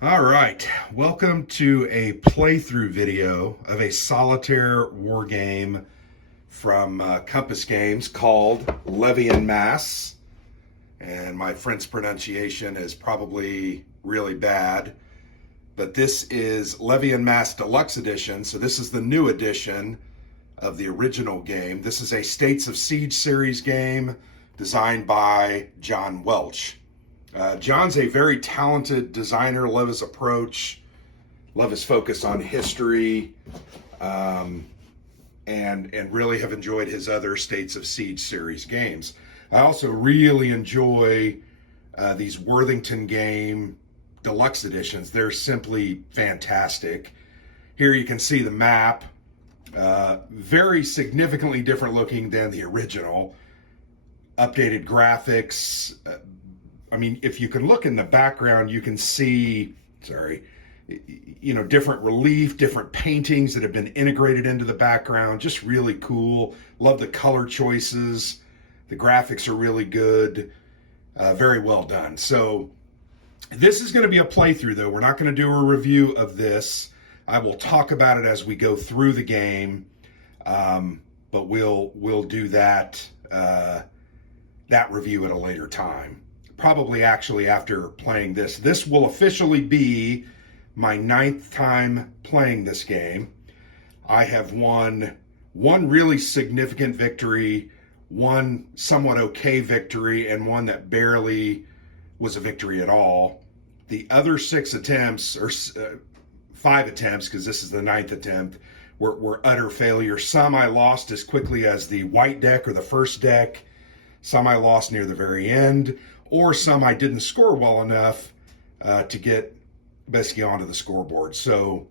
All right, welcome to a playthrough video of a solitaire war game from Compass Games called Levee and Masse. And my French pronunciation is probably really bad, but this is Levee and Masse Deluxe Edition. So this is the new edition of the original game. This is a States of Siege series game designed by John Welch. John's a very talented designer. Love his approach, love his focus on history, and really have enjoyed his other States of Siege series games. I also really enjoy these Worthington game deluxe editions. They're simply fantastic. Here you can see the map, very significantly different looking than the original. Updated graphics. I mean, if you can look in the background, you can see, different relief, different paintings that have been integrated into the background. Just really cool. Love the color choices. The graphics are really good. Very well done. So this is going to be a playthrough, though. We're not going to do a review of this. I will talk about it as we go through the game, but we'll do that review at a later time. Probably actually after playing this. This will officially be my 9th time playing this game. I have won one really significant victory, one somewhat okay victory, and one that barely was a victory at all. The other 6 attempts, or 5 attempts, because this is the 9th attempt, were utter failure. Some I lost as quickly as the white deck or the first deck. Some I lost near the very end, or some I didn't score well enough to get basically onto the scoreboard. So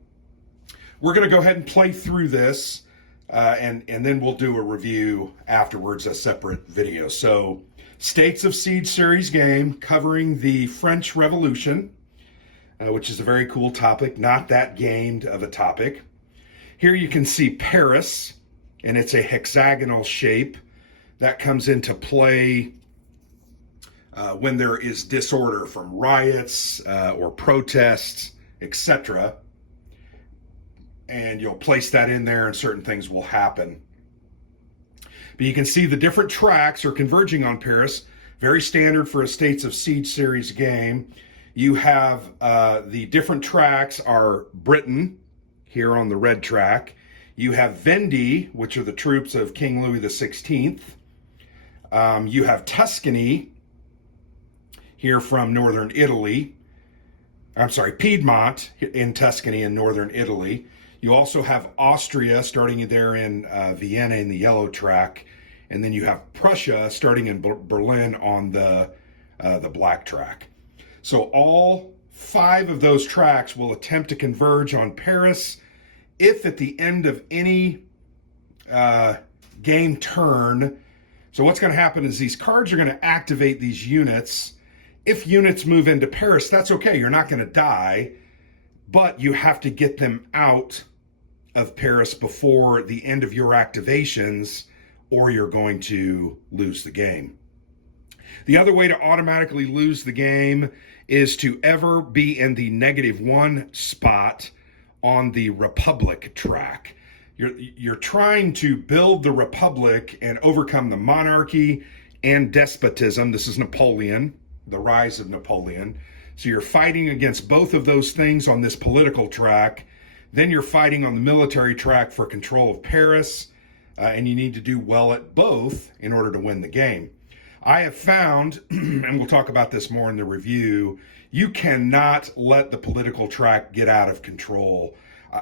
we're going to go ahead and play through this, and then we'll do a review afterwards, a separate video. So States of Siege series game covering the French Revolution, which is a very cool topic, not that gamed of a topic. Here you can see Paris, and it's a hexagonal shape. That comes into play when there is disorder from riots or protests, etc. And you'll place that in there and certain things will happen. But you can see the different tracks are converging on Paris. Very standard for a States of Siege series game. You have the different tracks are Britain, here on the red track. You have Vendée, which are the troops of King Louis XVI. You have Tuscany, here from northern Italy. Piedmont in Tuscany in northern Italy. You also have Austria starting there in Vienna in the yellow track. And then you have Prussia starting in Berlin on the black track. So all 5 of those tracks will attempt to converge on Paris. If at the end of any game turn, so what's going to happen is these cards are going to activate these units. If units move into Paris, that's okay. You're not going to die, but you have to get them out of Paris before the end of your activations, or you're going to lose the game. The other way to automatically lose the game is to ever be in the -1 spot on the Republic track. You're trying to build the Republic and overcome the monarchy and despotism. This is Napoleon, the rise of Napoleon. So you're fighting against both of those things on this political track. Then you're fighting on the military track for control of Paris, and you need to do well at both in order to win the game. I have found, and we'll talk about this more in the review, you cannot let the political track get out of control.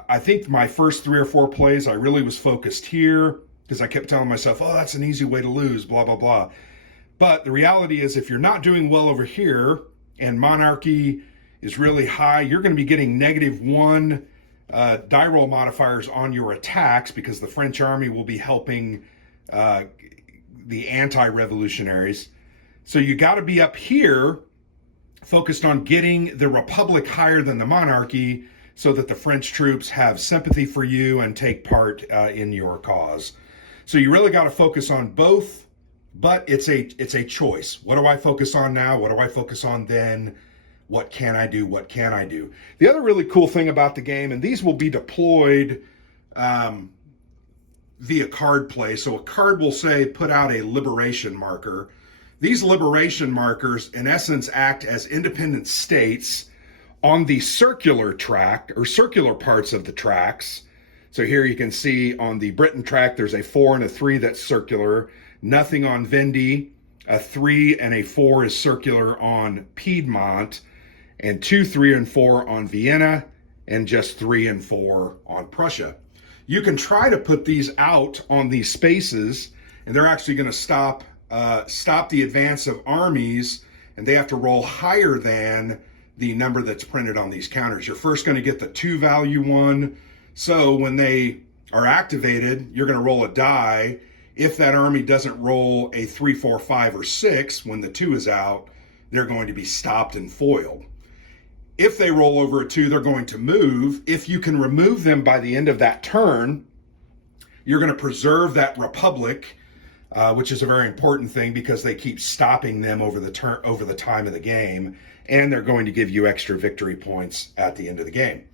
I think my first 3 or 4 plays, I really was focused here because I kept telling myself, oh, that's an easy way to lose, blah, blah, blah. But the reality is if you're not doing well over here and monarchy is really high, you're going to be getting -1 die roll modifiers on your attacks because the French army will be helping the anti-revolutionaries. So you got to be up here focused on getting the Republic higher than the monarchy so that the French troops have sympathy for you and take part in your cause. So you really got to focus on both, but it's a choice. What do I focus on now? What do I focus on then? what can I do? What can I do? The other really cool thing about the game, and these will be deployed via card play. So a card will say, put out a liberation marker. These liberation markers, in essence, act as independent states on the circular track or circular parts of the tracks. So here you can see on the Britain track, there's a 4 and a 3 that's circular. Nothing on Vendy. A 3 and a 4 is circular on Piedmont, and 2, 3, and 4 on Vienna, and just 3 and 4 on Prussia. You can try to put these out on these spaces, and they're actually going to stop the advance of armies, and they have to roll higher than the number that's printed on these counters. You're first going to get the 2 value one. So when they are activated, you're going to roll a die. If that army doesn't roll a 3, 4, 5, or 6 when the 2 is out, they're going to be stopped and foiled. If they roll over a 2, they're going to move. If you can remove them by the end of that turn, you're going to preserve that republic, which is a very important thing because they keep stopping them over the time of the game, and they're going to give you extra victory points at the end of the game.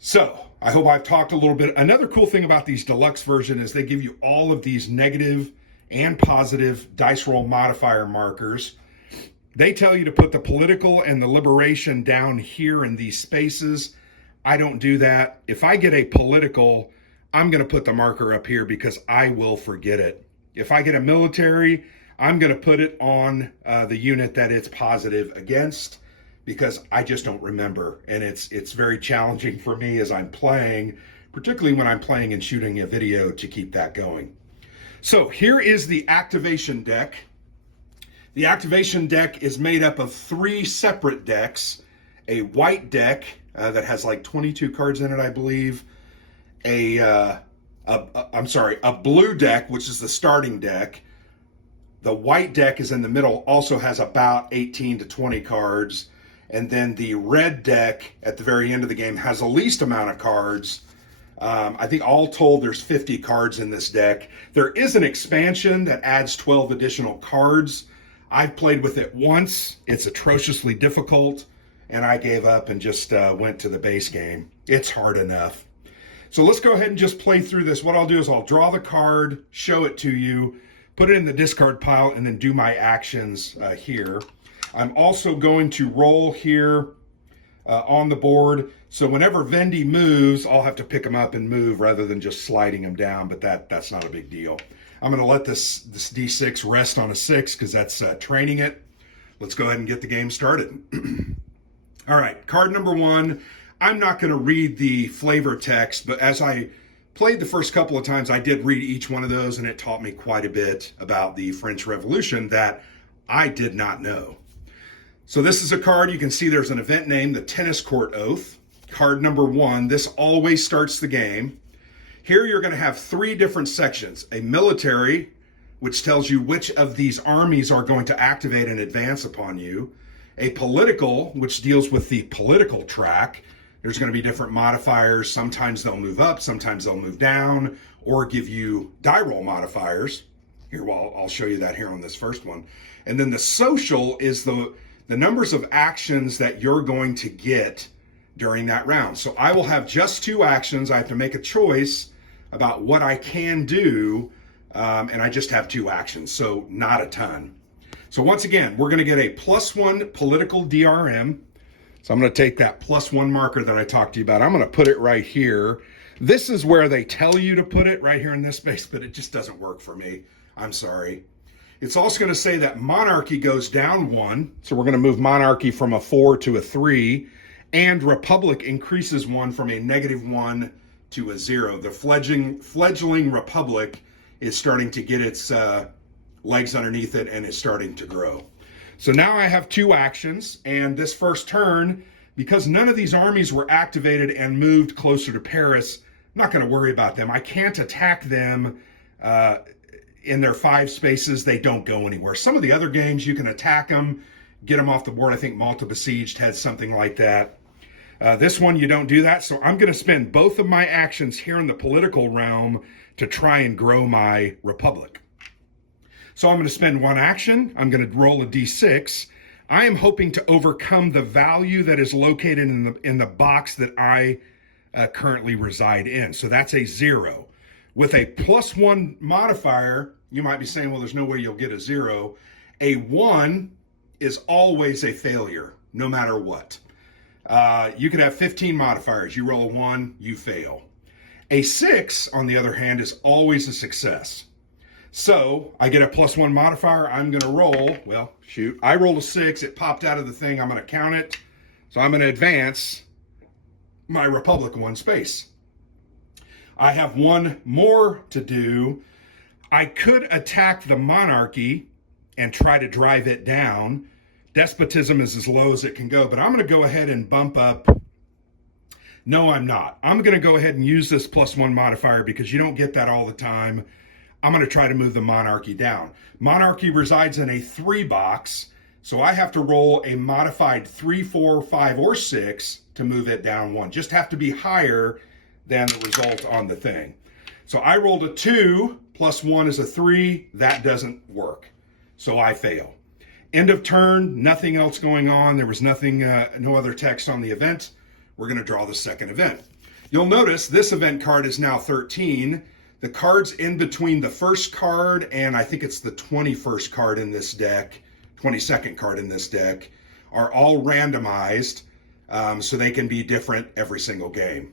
So I hope I've talked a little bit. Another cool thing about these deluxe version is they give you all of these negative and positive dice roll modifier markers. They tell you to put the political and the liberation down here in these spaces. I don't do that. If I get a political, I'm going to put the marker up here because I will forget it. If I get a military, I'm going to put it on the unit that it's positive against because I just don't remember. And it's very challenging for me as I'm playing, particularly when I'm playing and shooting a video, to keep that going. So here is the activation deck. The activation deck is made up of 3 separate decks. A white deck that has like 22 cards in it, I believe. A blue deck, which is the starting deck. The white deck is in the middle, also has about 18 to 20 cards. And then the red deck at the very end of the game has the least amount of cards. I think all told there's 50 cards in this deck. There is an expansion that adds 12 additional cards. I've played with it once. It's atrociously difficult, and I gave up and just went to the base game. It's hard enough. So let's go ahead and just play through this. What I'll do is I'll draw the card, show it to you, put it in the discard pile, and then do my actions here. I'm also going to roll here on the board. So whenever Vendy moves, I'll have to pick him up and move rather than just sliding him down, but that's not a big deal. I'm going to let this D6 rest on a 6 because that's training it. Let's go ahead and get the game started. All right, card number 1. I'm not going to read the flavor text, but as I played the first couple of times, I did read each one of those, and it taught me quite a bit about the French Revolution that I did not know. So this is a card. You can see there's an event name, the Tennis Court Oath. Card number 1. This always starts the game. Here you're going to have 3 different sections. A military, which tells you which of these armies are going to activate and advance upon you. A political, which deals with the political track. There's going to be different modifiers. Sometimes they'll move up, sometimes they'll move down, or give you die roll modifiers. Here, well, I'll show you that here on this first one. And then the social is the numbers of actions that you're going to get during that round. So I will have just 2 actions. I have to make a choice about what I can do, and I just have 2 actions, so not a ton. So once again, we're going to get a +1 political DRM. So I'm going to take that +1 marker that I talked to you about. I'm going to put it right here. This is where they tell you to put it, right here in this space, but it just doesn't work for me. I'm sorry. It's also going to say that monarchy goes down 1. So we're going to move monarchy from a 4 to a 3. And republic increases 1 from a -1 to a 0. The fledgling republic is starting to get its legs underneath it and is starting to grow. So now I have 2 actions, and this first turn, because none of these armies were activated and moved closer to Paris, I'm not going to worry about them. I can't attack them in their 5 spaces. They don't go anywhere. Some of the other games, you can attack them, get them off the board. I think Malta Besieged had something like that. This one, you don't do that. So I'm going to spend both of my actions here in the political realm to try and grow my republic. So I'm going to spend 1 action. I'm going to roll a D6. I am hoping to overcome the value that is located in the box that I currently reside in. So that's a 0. With a +1 modifier, you might be saying, well, there's no way you'll get a 0. A 1 is always a failure, no matter what. You could have 15 modifiers. You roll a 1, you fail. A 6, on the other hand, is always a success. So I get a +1 modifier. I'm going to roll. Well, shoot. I rolled a 6. It popped out of the thing. I'm going to count it. So I'm going to advance my Republic 1 space. I have one more to do. I could attack the monarchy and try to drive it down. Despotism is as low as it can go, but I'm going to go ahead and bump up. No, I'm not. I'm going to go ahead and use this +1 modifier because you don't get that all the time. I'm going to try to move the monarchy down. Monarchy resides in a 3 box, so I have to roll a modified 3, 4, 5, or 6 to move it down 1. Just have to be higher than the result on the thing. So I rolled a 2, +1 is a 3. That doesn't work. So I fail. End of turn, nothing else going on. There was nothing, no other text on the event. We're going to draw the second event. You'll notice this event card is now 13. The cards in between the first card and I think it's the 21st card in this deck, 22nd card in this deck, are all randomized, so they can be different every single game.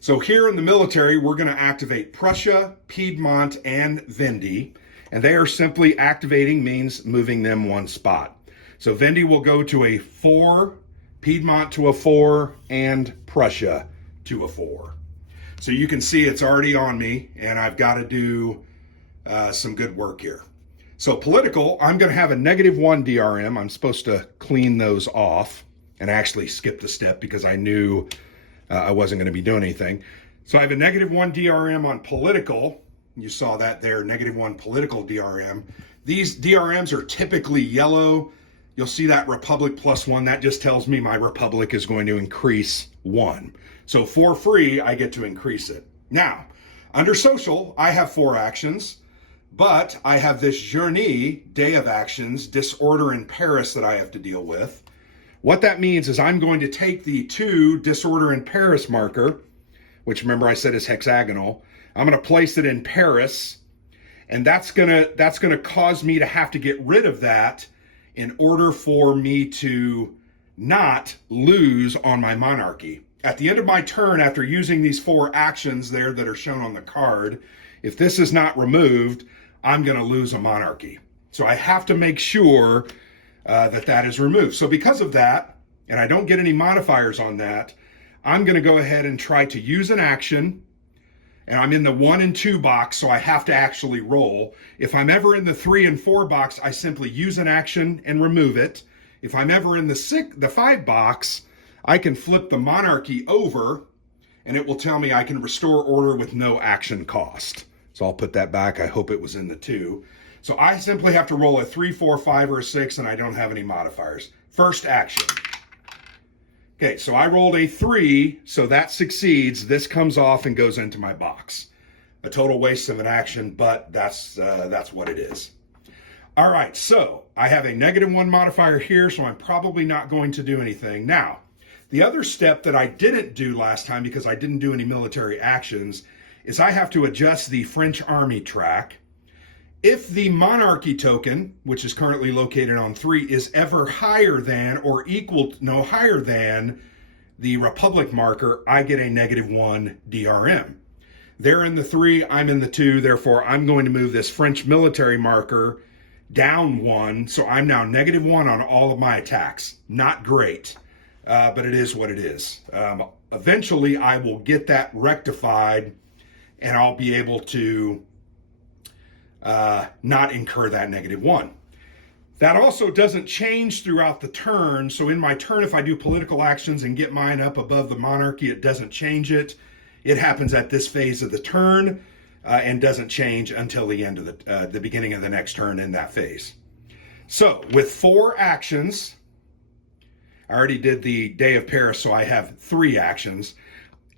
So here in the military, we're going to activate Prussia, Piedmont, and Vendee. And they are simply activating means moving them 1 spot. So Vendee will go to a 4, Piedmont to a 4, and Prussia to a 4. So you can see it's already on me, and I've got to do some good work here. So political, I'm going to have a -1 DRM. I'm supposed to clean those off and actually skip the step because I knew I wasn't going to be doing anything. So I have a -1 DRM on political. You saw that there, -1 political DRM. These DRMs are typically yellow. You'll see that Republic +1. That just tells me my Republic is going to increase 1. So for free, I get to increase it. Now, under social, I have 4 actions, but I have this journée, day of actions, disorder in Paris that I have to deal with. What that means is I'm going to take the 2 disorder in Paris marker, which remember I said is hexagonal. I'm going to place it in Paris, and that's gonna cause me to have to get rid of that in order for me to not lose on my monarchy. At the end of my turn, after using these 4 actions there that are shown on the card, if this is not removed, I'm going to lose a monarchy. So I have to make sure that is removed. So because of that, and I don't get any modifiers on that, I'm going to go ahead and try to use an action. And I'm in the 1 and 2 box, so I have to actually roll. If I'm ever in the 3 and 4 box, I simply use an action and remove it. If I'm ever in the 5 box, I can flip the monarchy over, and it will tell me I can restore order with no action cost. So I'll put that back. I hope it was in the 2. So I simply have to roll a 3, 4, 5, or a 6, and I don't have any modifiers. First action. Okay, so I rolled a 3, so that succeeds. This comes off and goes into my box. A total waste of an action, but that's what it is. All right, so I have a -1 modifier here, so I'm probably not going to do anything. Now, the other step that I didn't do last time because I didn't do any military actions is I have to adjust the French army track. If the monarchy token, which is currently located on 3, is ever higher than or equal, no higher than the Republic marker, I get a -1 DRM. They're in the 3, I'm in the 2, therefore I'm going to move this French military marker down 1, so I'm now -1 on all of my attacks. Not great, but it is what it is. Eventually I will get that rectified and I'll be able to not incur that -1. That also doesn't change throughout the turn. So in my turn, if I do political actions and get mine up above the monarchy, it doesn't change it. It happens at this phase of the turn and doesn't change until the end of the beginning of the next turn in that phase. So with 4 actions, I already did the Day of Paris, so I have 3 actions.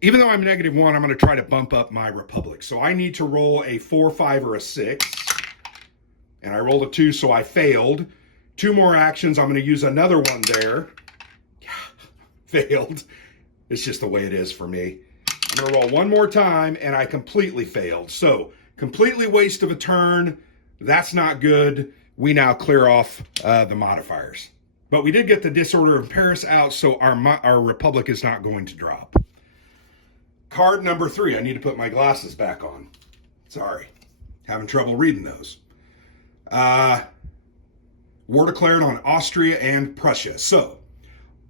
Even though I'm -1, I'm going to try to bump up my Republic. So I need to roll a 4, 5, or a 6. And I rolled a 2, so I failed. 2 more actions. I'm going to use another one there. Failed. It's just the way it is for me. I'm going to roll one more time, and I completely failed. So, completely waste of a turn. That's not good. We now clear off the modifiers. But we did get the Disorder in Paris out, so our Republic is not going to drop. Card number 3. I need to put my glasses back on. Sorry. Having trouble reading those. War declared on Austria and Prussia. So,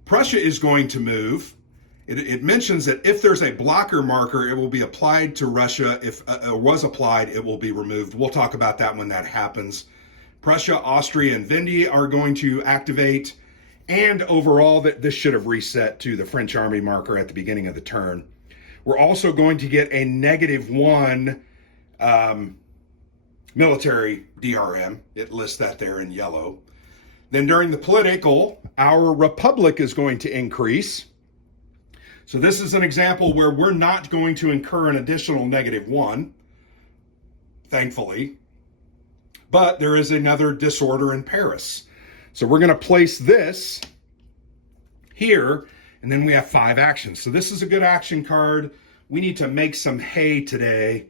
Prussia is going to move. It mentions that if there's a blocker marker, it will be applied to Russia. If was applied, it will be removed. We'll talk about that when that happens. Prussia, Austria, and Vendee are going to activate. And overall, this should have reset to the French army marker at the beginning of the turn. We're also going to get a -1 military DRM. It lists that there in yellow. Then during the political, our Republic is going to increase. So this is an example where we're not going to incur an additional -1, thankfully. But there is another Disorder in Paris. So we're going to place this here, and then we have 5 actions. So this is a good action card. We need to make some hay today.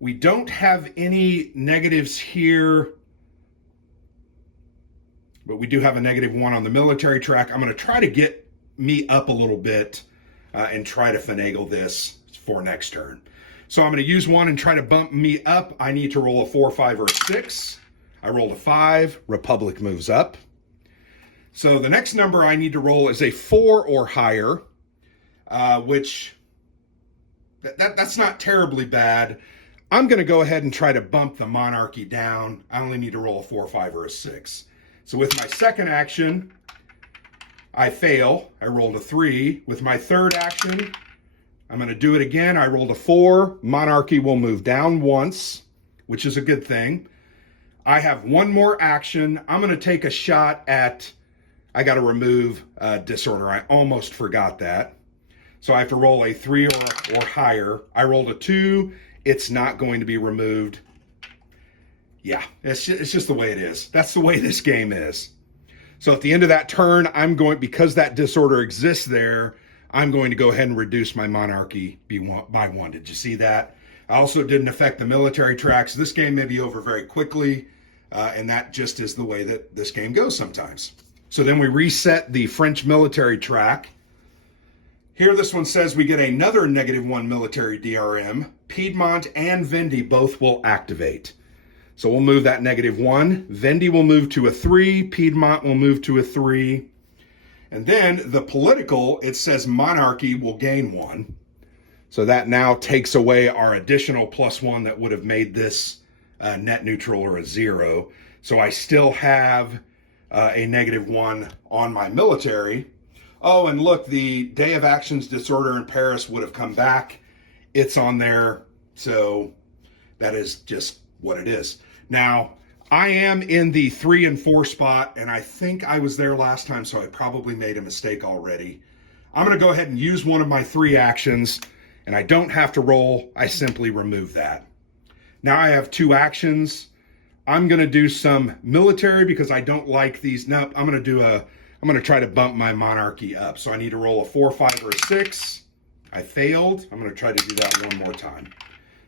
We don't have any negatives here, but we do have a -1 on the military track. I'm going to try to get me up a little bit and try to finagle this for next turn. So I'm going to use 1 and try to bump me up. I need to roll a 4, 5, or 6. I rolled a 5. Republic moves up. So the next number I need to roll is a 4 or higher, which that's not terribly bad. I'm going to go ahead and try to bump the monarchy down. I only need to roll a 4, 5, or a 6. So with my second action, I fail. I rolled a 3. With my third action, I'm going to do it again. I rolled a 4. Monarchy will move down once, which is a good thing. I have one more action. I'm going to take a shot at, I got to remove Disorder. I almost forgot that. So I have to roll a 3 or higher. I rolled a 2. It's not going to be removed. Yeah, it's just the way it is. That's the way this game is. So at the end of that turn, because that Disorder exists there, I'm going to go ahead and reduce my monarchy by 1. Did you see that? I also didn't affect the military tracks. This game may be over very quickly, and that just is the way that this game goes sometimes. So then we reset the French military track. Here this one says we get another -1 military DRM. Piedmont and Vendee both will activate. So we'll move that -1. Vendee will move to a 3. Piedmont will move to a 3. And then the political, it says monarchy will gain 1. So that now takes away our additional +1 that would have made this net neutral or a 0. So I still have a -1 on my military. Oh, and look, the Day of Actions Disorder in Paris would have come back. It's on there. So that is just what it is. Now, I am in the 3 and 4 spot, and I think I was there last time, so I probably made a mistake already. I'm going to go ahead and use one of my 3 actions, and I don't have to roll. I simply remove that. Now I have 2 actions. I'm going to do some military because I don't like these. Nope, I'm going to try to bump my monarchy up. So I need to roll a 4, 5, or a 6. I failed. I'm going to try to do that one more time.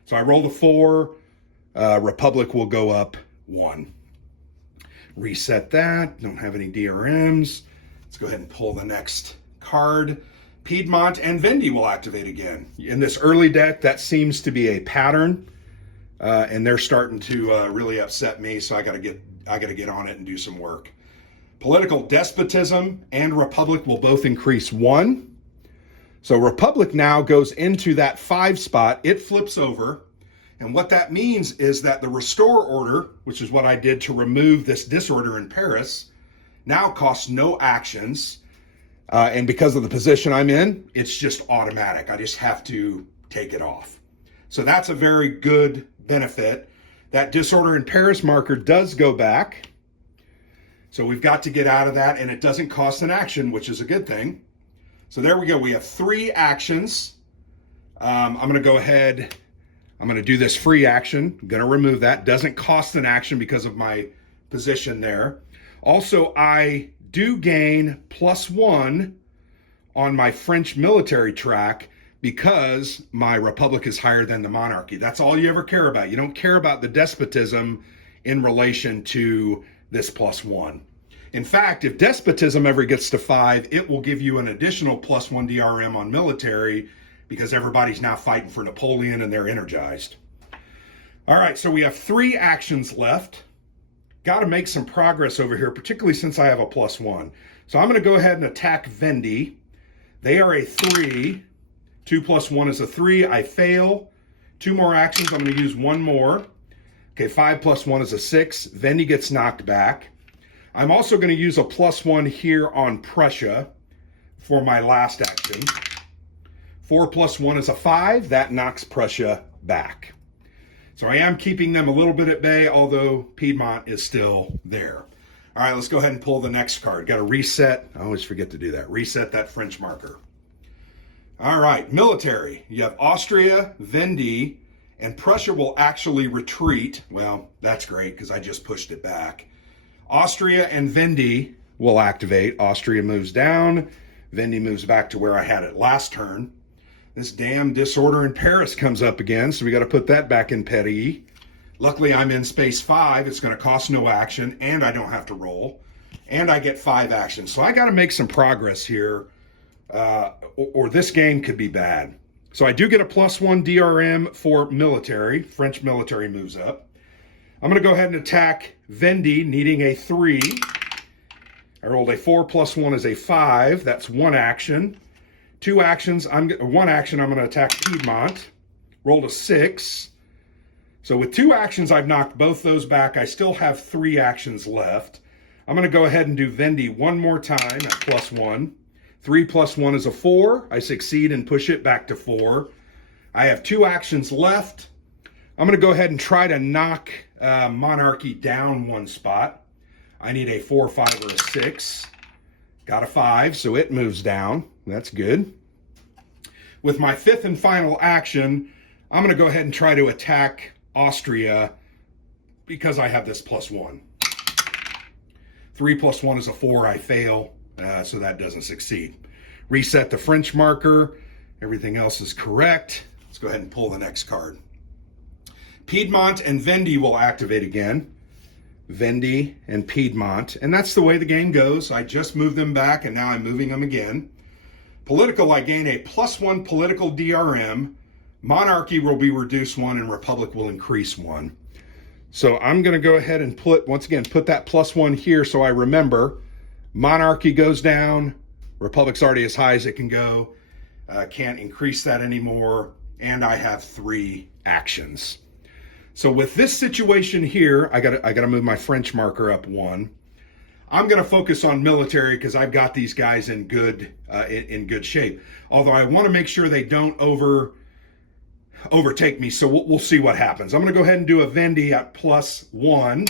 So I rolled a 4. Republic will go up 1. Reset that. Don't have any DRMs. Let's go ahead and pull the next card. Piedmont and Vendee will activate again. In this early deck, that seems to be a pattern, and they're starting to really upset me. So I got to get on it and do some work. Political despotism and Republic will both increase 1. So Republic now goes into that 5 spot. It flips over. And what that means is that the restore order, which is what I did to remove this Disorder in Paris, now costs no actions. And because of the position I'm in, it's just automatic. I just have to take it off. So that's a very good benefit. That Disorder in Paris marker does go back. So we've got to get out of that, and it doesn't cost an action, which is a good thing. So there we go. We have 3 actions. I'm going to go ahead. I'm going to do this free action. I'm going to remove that. Doesn't cost an action because of my position there. Also, I do gain +1 on my French military track because my republic is higher than the monarchy. That's all you ever care about. You don't care about the despotism in relation to this +1. In fact, if despotism ever gets to 5, it will give you an additional +1 DRM on military because everybody's now fighting for Napoleon and they're energized. All right, so we have 3 actions left. Got to make some progress over here, particularly since I have a +1. So I'm going to go ahead and attack Vendee. They are a 3. 2 + 1 is a 3. I fail. 2 more actions. I'm going to use 1 more. Okay, 5 + 1 is a 6. Vendee gets knocked back. I'm also going to use a +1 here on Prussia for my last action. 4 + 1 is a 5. That knocks Prussia back. So I am keeping them a little bit at bay, although Piedmont is still there. All right, let's go ahead and pull the next card. Got to reset. I always forget to do that. Reset that French marker. All right, military. You have Austria, Vendee, and Prussia will actually retreat. Well, that's great because I just pushed it back. Austria and Vendee will activate. Austria moves down. Vendee moves back to where I had it last turn. This damn disorder in Paris comes up again, so we got to put that back in Paris. Luckily, I'm in space 5. It's going to cost no action, and I don't have to roll. And I get 5 actions. So I got to make some progress here, or this game could be bad. So I do get a +1 DRM for military. French military moves up. I'm going to go ahead and attack Vendee, needing a 3. I rolled a 4 + 1 is a 5. That's 1 action. 2 actions. 1 action, I'm going to attack Piedmont. Rolled a 6. So with 2 actions, I've knocked both those back. I still have 3 actions left. I'm going to go ahead and do Vendee 1 more time at +1. 3 + 1 is a 4. I succeed and push it back to 4. I have 2 actions left. I'm going to go ahead and try to knock Monarchy down 1 spot. I need a 4, 5, or a 6. Got a 5, so it moves down. That's good. With my 5th and final action, I'm going to go ahead and try to attack Austria because I have this +1. 3 + 1 is a 4. I fail, so that doesn't succeed. Reset the French marker. Everything else is correct. Let's go ahead and pull the next card. Piedmont and Vendee will activate again. Vendee and Piedmont. And that's the way the game goes. I just moved them back, and now I'm moving them again. Political, I gain a +1 political DRM. Monarchy will be reduced 1, and Republic will increase 1. So I'm going to go ahead and put that +1 here so I remember. Monarchy goes down. Republic's already as high as it can go. Can't increase that anymore. And I have 3 actions. So with this situation here, I got to move my French marker up 1. I'm going to focus on military because I've got these guys in good shape. Although I want to make sure they don't overtake me. So we'll see what happens. I'm going to go ahead and do a Vendee at +1.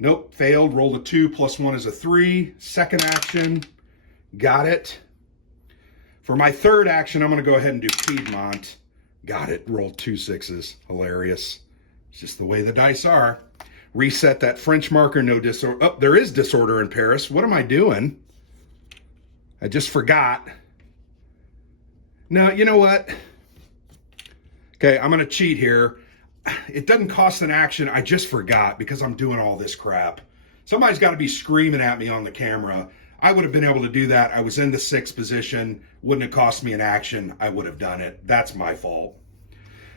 Nope, failed. Rolled a 2. +1 is a 3. Second action, got it. For my 3rd action, I'm going to go ahead and do Piedmont. Got it. Rolled 2 6s. Hilarious. It's just the way the dice are. Reset that French marker. No disorder. Oh, there is disorder in Paris. What am I doing? I just forgot. No, you know what? Okay, I'm going to cheat here. It doesn't cost an action. I just forgot because I'm doing all this crap. Somebody's got to be screaming at me on the camera. I would have been able to do that. I was in the 6th position. Wouldn't have cost me an action. I would have done it. That's my fault.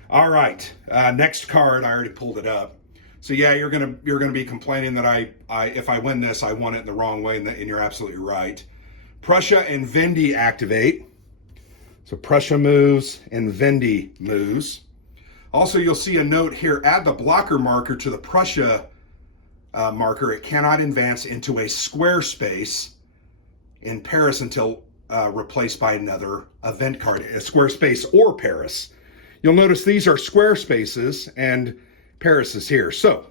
All right. Next card. I already pulled it up. So yeah, you're gonna be complaining that if I win this, I won it in the wrong way, and you're absolutely right. Prussia and Vendee activate. So Prussia moves and Vendee moves. Also, you'll see a note here. Add the blocker marker to the Prussia marker. It cannot advance into a square space in Paris until replaced by another event card, a square space or Paris. You'll notice these are square spaces and Paris is here. So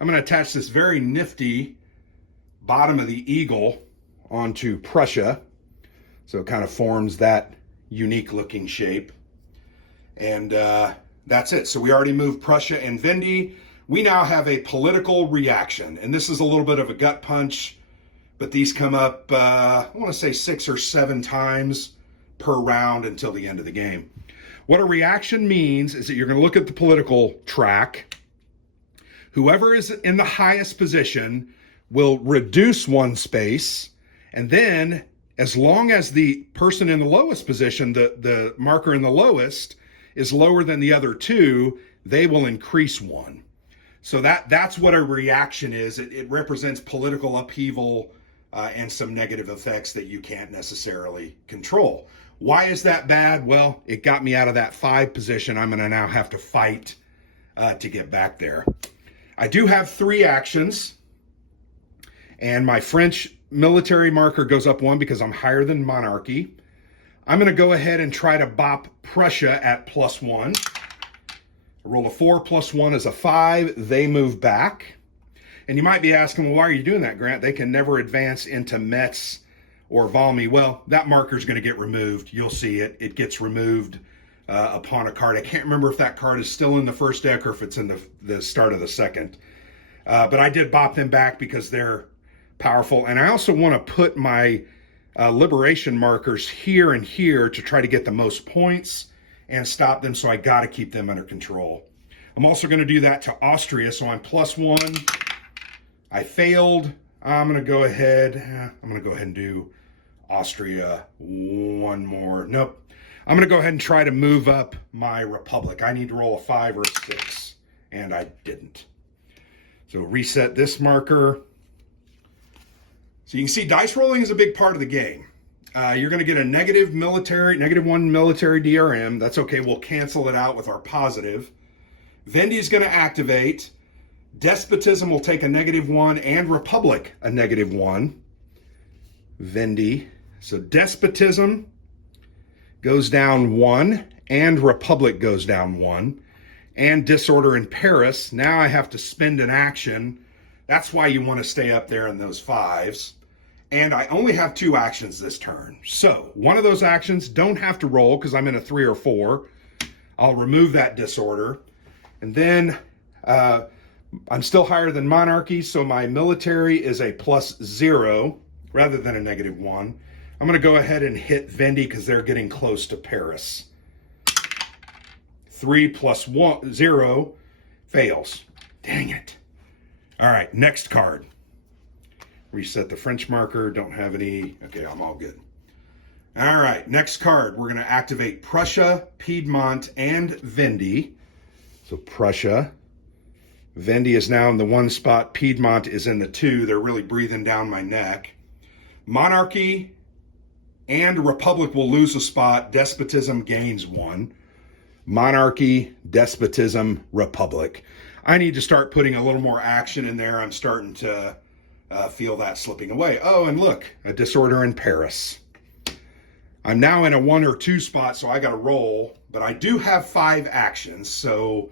I'm going to attach this very nifty bottom of the eagle onto Prussia. So it kind of forms that unique looking shape. And that's it. So we already moved Prussia and Vendee. we now have a political reaction. And this is a little bit of a gut punch, but these come up, I want to say 6 or 7 times per round until the end of the game. What a reaction means is that you're going to look at the political track. Whoever is in the highest position will reduce 1 space, and then as long as the person in the lowest position, the marker in the lowest, is lower than the other 2, they will increase 1. So that's what a reaction is. It represents political upheaval and some negative effects that you can't necessarily control. Why is that bad? Well, it got me out of that 5 position. I'm going to now have to fight to get back there. I do have 3 actions, and my French military marker goes up 1 because I'm higher than monarchy. I'm going to go ahead and try to bop Prussia at +1. I roll a 4 plus 1 is a 5. They move back. And you might be asking, well, why are you doing that, Grant? They can never advance into Metz or Valmy. Well, that marker is going to get removed. You'll see it. It gets removed upon a card. I can't remember if that card is still in the first deck or if it's in the start of the second. But I did bop them back because they're powerful. And I also want to put my liberation markers here and here to try to get the most points and stop them, so I got to keep them under control. I'm also going to do that to Austria, so I'm +1. I failed. I'm going to go ahead and do Austria 1 more. Nope. I'm going to go ahead and try to move up my republic. I need to roll a 5 or a 6, and I didn't. So reset this marker. So you can see dice rolling is a big part of the game. You're going to get a -1 military DRM. That's okay. We'll cancel it out with our positive. Vendy is going to activate. Despotism will take a -1 and Republic a -1. Vendy. So Despotism goes down 1 and Republic goes down 1. And Disorder in Paris. Now I have to spend an action. That's why you want to stay up there in those 5s. And I only have 2 actions this turn. So one of those actions don't have to roll because I'm in a 3 or 4. I'll remove that disorder. And then I'm still higher than monarchy, so my military is a +0 rather than a -1. I'm going to go ahead and hit Vendy because they're getting close to Paris. 3 plus 0 fails. Dang it. All right, next card. Reset the French marker. Don't have any. Okay, I'm all good. All right, next card. We're going to activate Prussia, Piedmont, and Vendy. So Prussia. Vendy is now in the 1 spot. Piedmont is in the 2. They're really breathing down my neck. Monarchy and Republic will lose a spot. Despotism gains 1. Monarchy, Despotism, Republic. I need to start putting a little more action in there. I'm starting to feel that slipping away. Oh, and look, a disorder in Paris. I'm now in a 1 or 2 spot, so I got to roll. But I do have 5 actions, so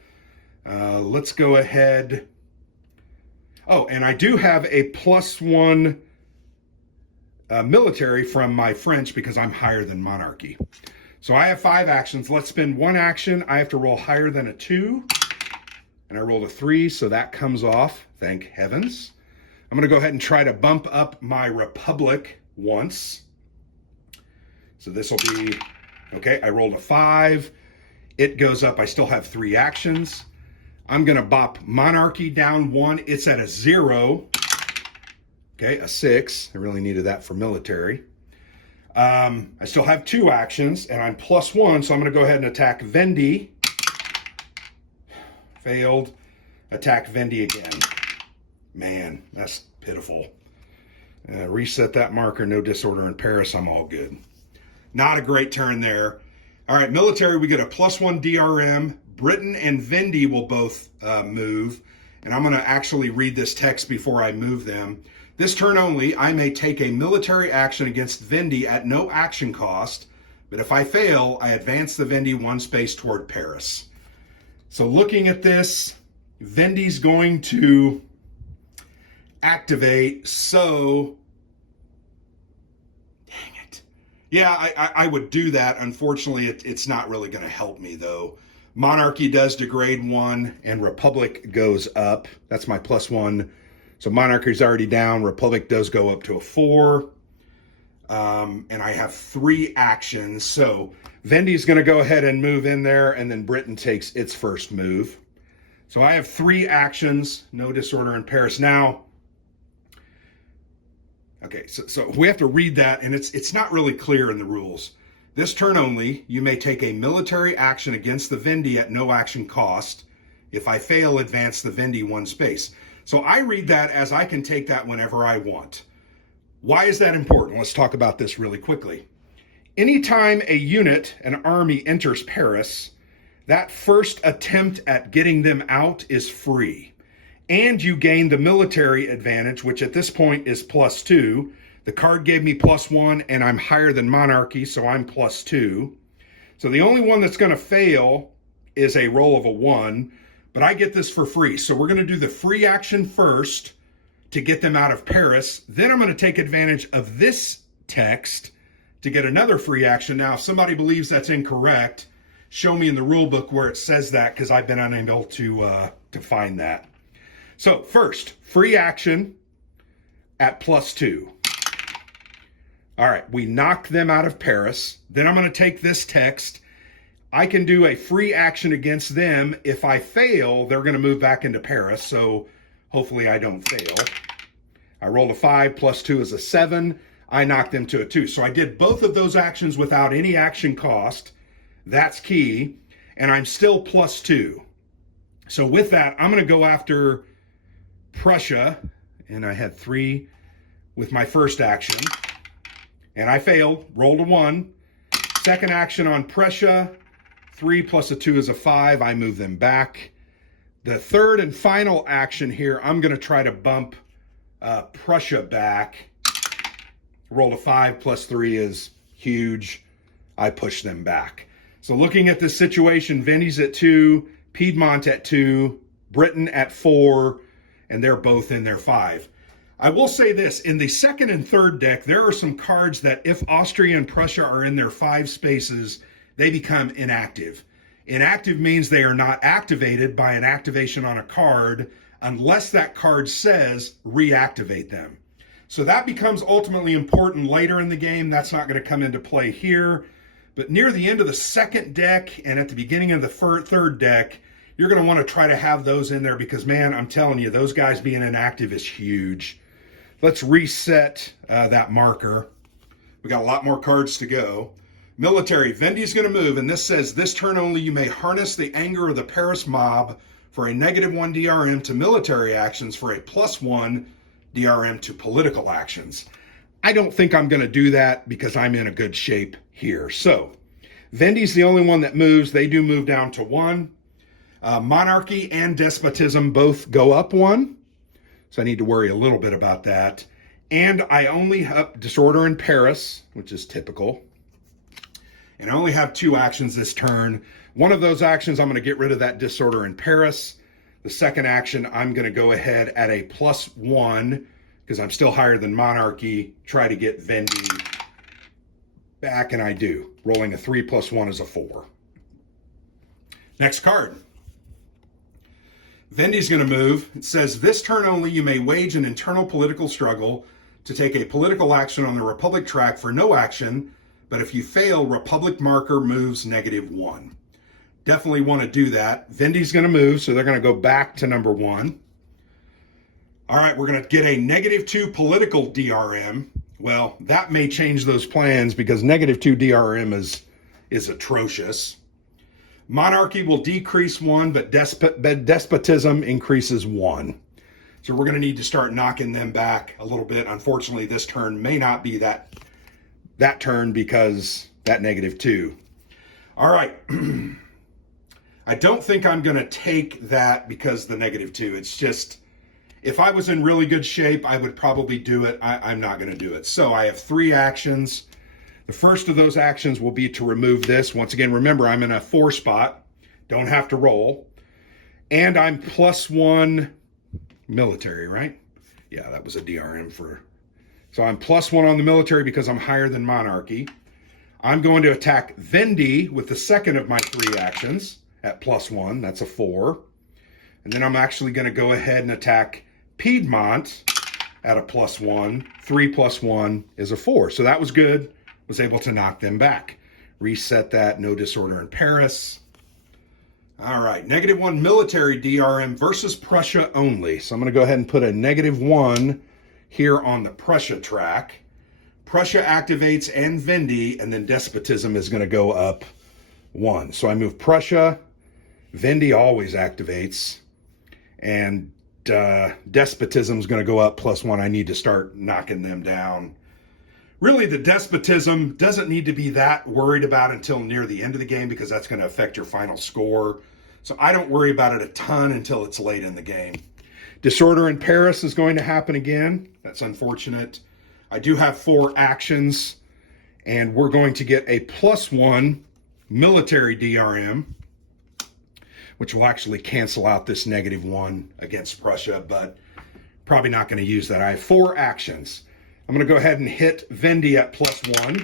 let's go ahead. Oh, and I do have a +1 military from my French because I'm higher than monarchy. So I have 5 actions. Let's spend 1 action. I have to roll higher than a 2. And I rolled a 3, so that comes off. Thank heavens. I'm going to go ahead and try to bump up my Republic once. So this will be, okay, I rolled a 5. It goes up. I still have 3 actions. I'm going to bop Monarchy down 1. It's at a 0. Okay, a 6. I really needed that for military. I still have 2 actions, and I'm +1, so I'm going to go ahead and attack Vendy. Failed. Attack Vendy again. Man, that's pitiful. Reset that marker. No disorder in Paris. I'm all good. Not a great turn there. All right, military, we get a +1 DRM. Britain and Vendy will both move. And I'm going to actually read this text before I move them. This turn only, I may take a military action against Vendy at no action cost. But if I fail, I advance the Vendy 1 space toward Paris. So looking at this, Vendy's going to activate, so dang it. Yeah, I would do that. Unfortunately, it's not really going to help me, though. Monarchy does degrade 1, and Republic goes up. That's my +1. So Monarchy's already down. Republic does go up to a 4. And I have 3 actions. So Vendy's going to go ahead and move in there, and then Britain takes its first move. So I have 3 actions, no disorder in Paris. Now, okay, so we have to read that, and it's not really clear in the rules. This turn only, you may take a military action against the Vendy at no action cost. If I fail, advance the Vendy 1 space. So I read that as I can take that whenever I want. Why is that important? Let's talk about this really quickly. Anytime a unit, an army, enters Paris, that first attempt at getting them out is free. And you gain the military advantage, which at this point is +2. The card gave me +1, and I'm higher than Monarchy, so I'm +2. So the only one that's going to fail is a roll of a 1, but I get this for free. So we're going to do the free action first to get them out of Paris. Then I'm going to take advantage of this text to get another free action. Now, if somebody believes that's incorrect, show me in the rule book where it says that, because I've been unable to find that. So first, free action at +2. All right, we knocked them out of Paris. Then I'm going to take this text. I can do a free action against them. If I fail, they're going to move back into Paris. So hopefully I don't fail. I rolled a 5, +2 is a 7. I knocked them to a 2. So I did both of those actions without any action cost. That's key. And I'm still +2. So with that, I'm going to go after Prussia. And I had 3 with my first action. And I failed, rolled a 1. Second action on Prussia, 3 + a 2 is a 5. I move them back. The third and final action here, I'm going to try to bump Prussia back. Rolled a 5 + 3 is huge. I push them back. So looking at this situation, Vendy's at 2, Piedmont at 2, Britain at 4, and they're both in their 5. I will say this, in the second and third deck, there are some cards that if Austria and Prussia are in their 5 spaces, they become inactive. Inactive means they are not activated by an activation on a card unless that card says reactivate them. So that becomes ultimately important later in the game. That's not going to come into play here. But near the end of the second deck and at the beginning of the third deck, you're going to want to try to have those in there because, man, I'm telling you, those guys being inactive is huge. Let's reset that marker. We got a lot more cards to go. Military, Vendy's going to move, and this says, this turn only you may harness the anger of the Paris mob for a -1 DRM to military actions for a +1 DRM to political actions. I don't think I'm going to do that because I'm in a good shape here. So Vendy's the only one that moves. They do move down to 1. Monarchy and despotism both go up 1. So I need to worry a little bit about that. And I only have disorder in Paris, which is typical. And I only have 2 actions this turn. One of those actions, I'm going to get rid of that disorder in Paris. The second action, I'm going to go ahead at a +1 because I'm still higher than Monarchy. Try to get Vendy back, and I do. Rolling a 3 + 1 is a 4. Next card. Vendy's going to move. It says, this turn only you may wage an internal political struggle to take a political action on the Republic track for no action, but if you fail, Republic marker moves -1. Definitely want to do that. Vendy's going to move, so they're going to go back to number 1. All right, we're going to get a -2 political DRM. Well, that may change those plans because -2 DRM is atrocious. Monarchy will decrease 1, but despotism increases 1. So we're going to need to start knocking them back a little bit. Unfortunately, this turn may not be that turn because that -2. All right. I don't think I'm going to take that because the -2. It's just, if I was in really good shape, I would probably do it. I'm not going to do it. So I have 3 actions. The first of those actions will be to remove this. Once again, remember, I'm in a 4 spot. Don't have to roll. And I'm +1 military, right? Yeah, that was a DRM for... So I'm +1 on the military because I'm higher than Monarchy. I'm going to attack Vendy with the second of my 3 actions. at +1. That's a 4. And then I'm actually going to go ahead and attack Piedmont at a +1. 3 + 1 is a 4. So that was good. Was able to knock them back. Reset that. No disorder in Paris. All right. -1 military DRM versus Prussia only. So I'm going to go ahead and put a -1 here on the Prussia track. Prussia activates and Vendy, and then Despotism is going to go up 1. So I move Prussia. Vendy always activates. And Despotism is going to go up +1. I need to start knocking them down. Really, the Despotism doesn't need to be that worried about until near the end of the game because that's going to affect your final score. So I don't worry about it a ton until it's late in the game. Disorder in Paris is going to happen again. That's unfortunate. I do have 4 actions, and we're going to get a +1 military DRM, which will actually cancel out this -1 against Prussia, but probably not going to use that. I have 4 actions. I'm going to go ahead and hit Vendy at +1.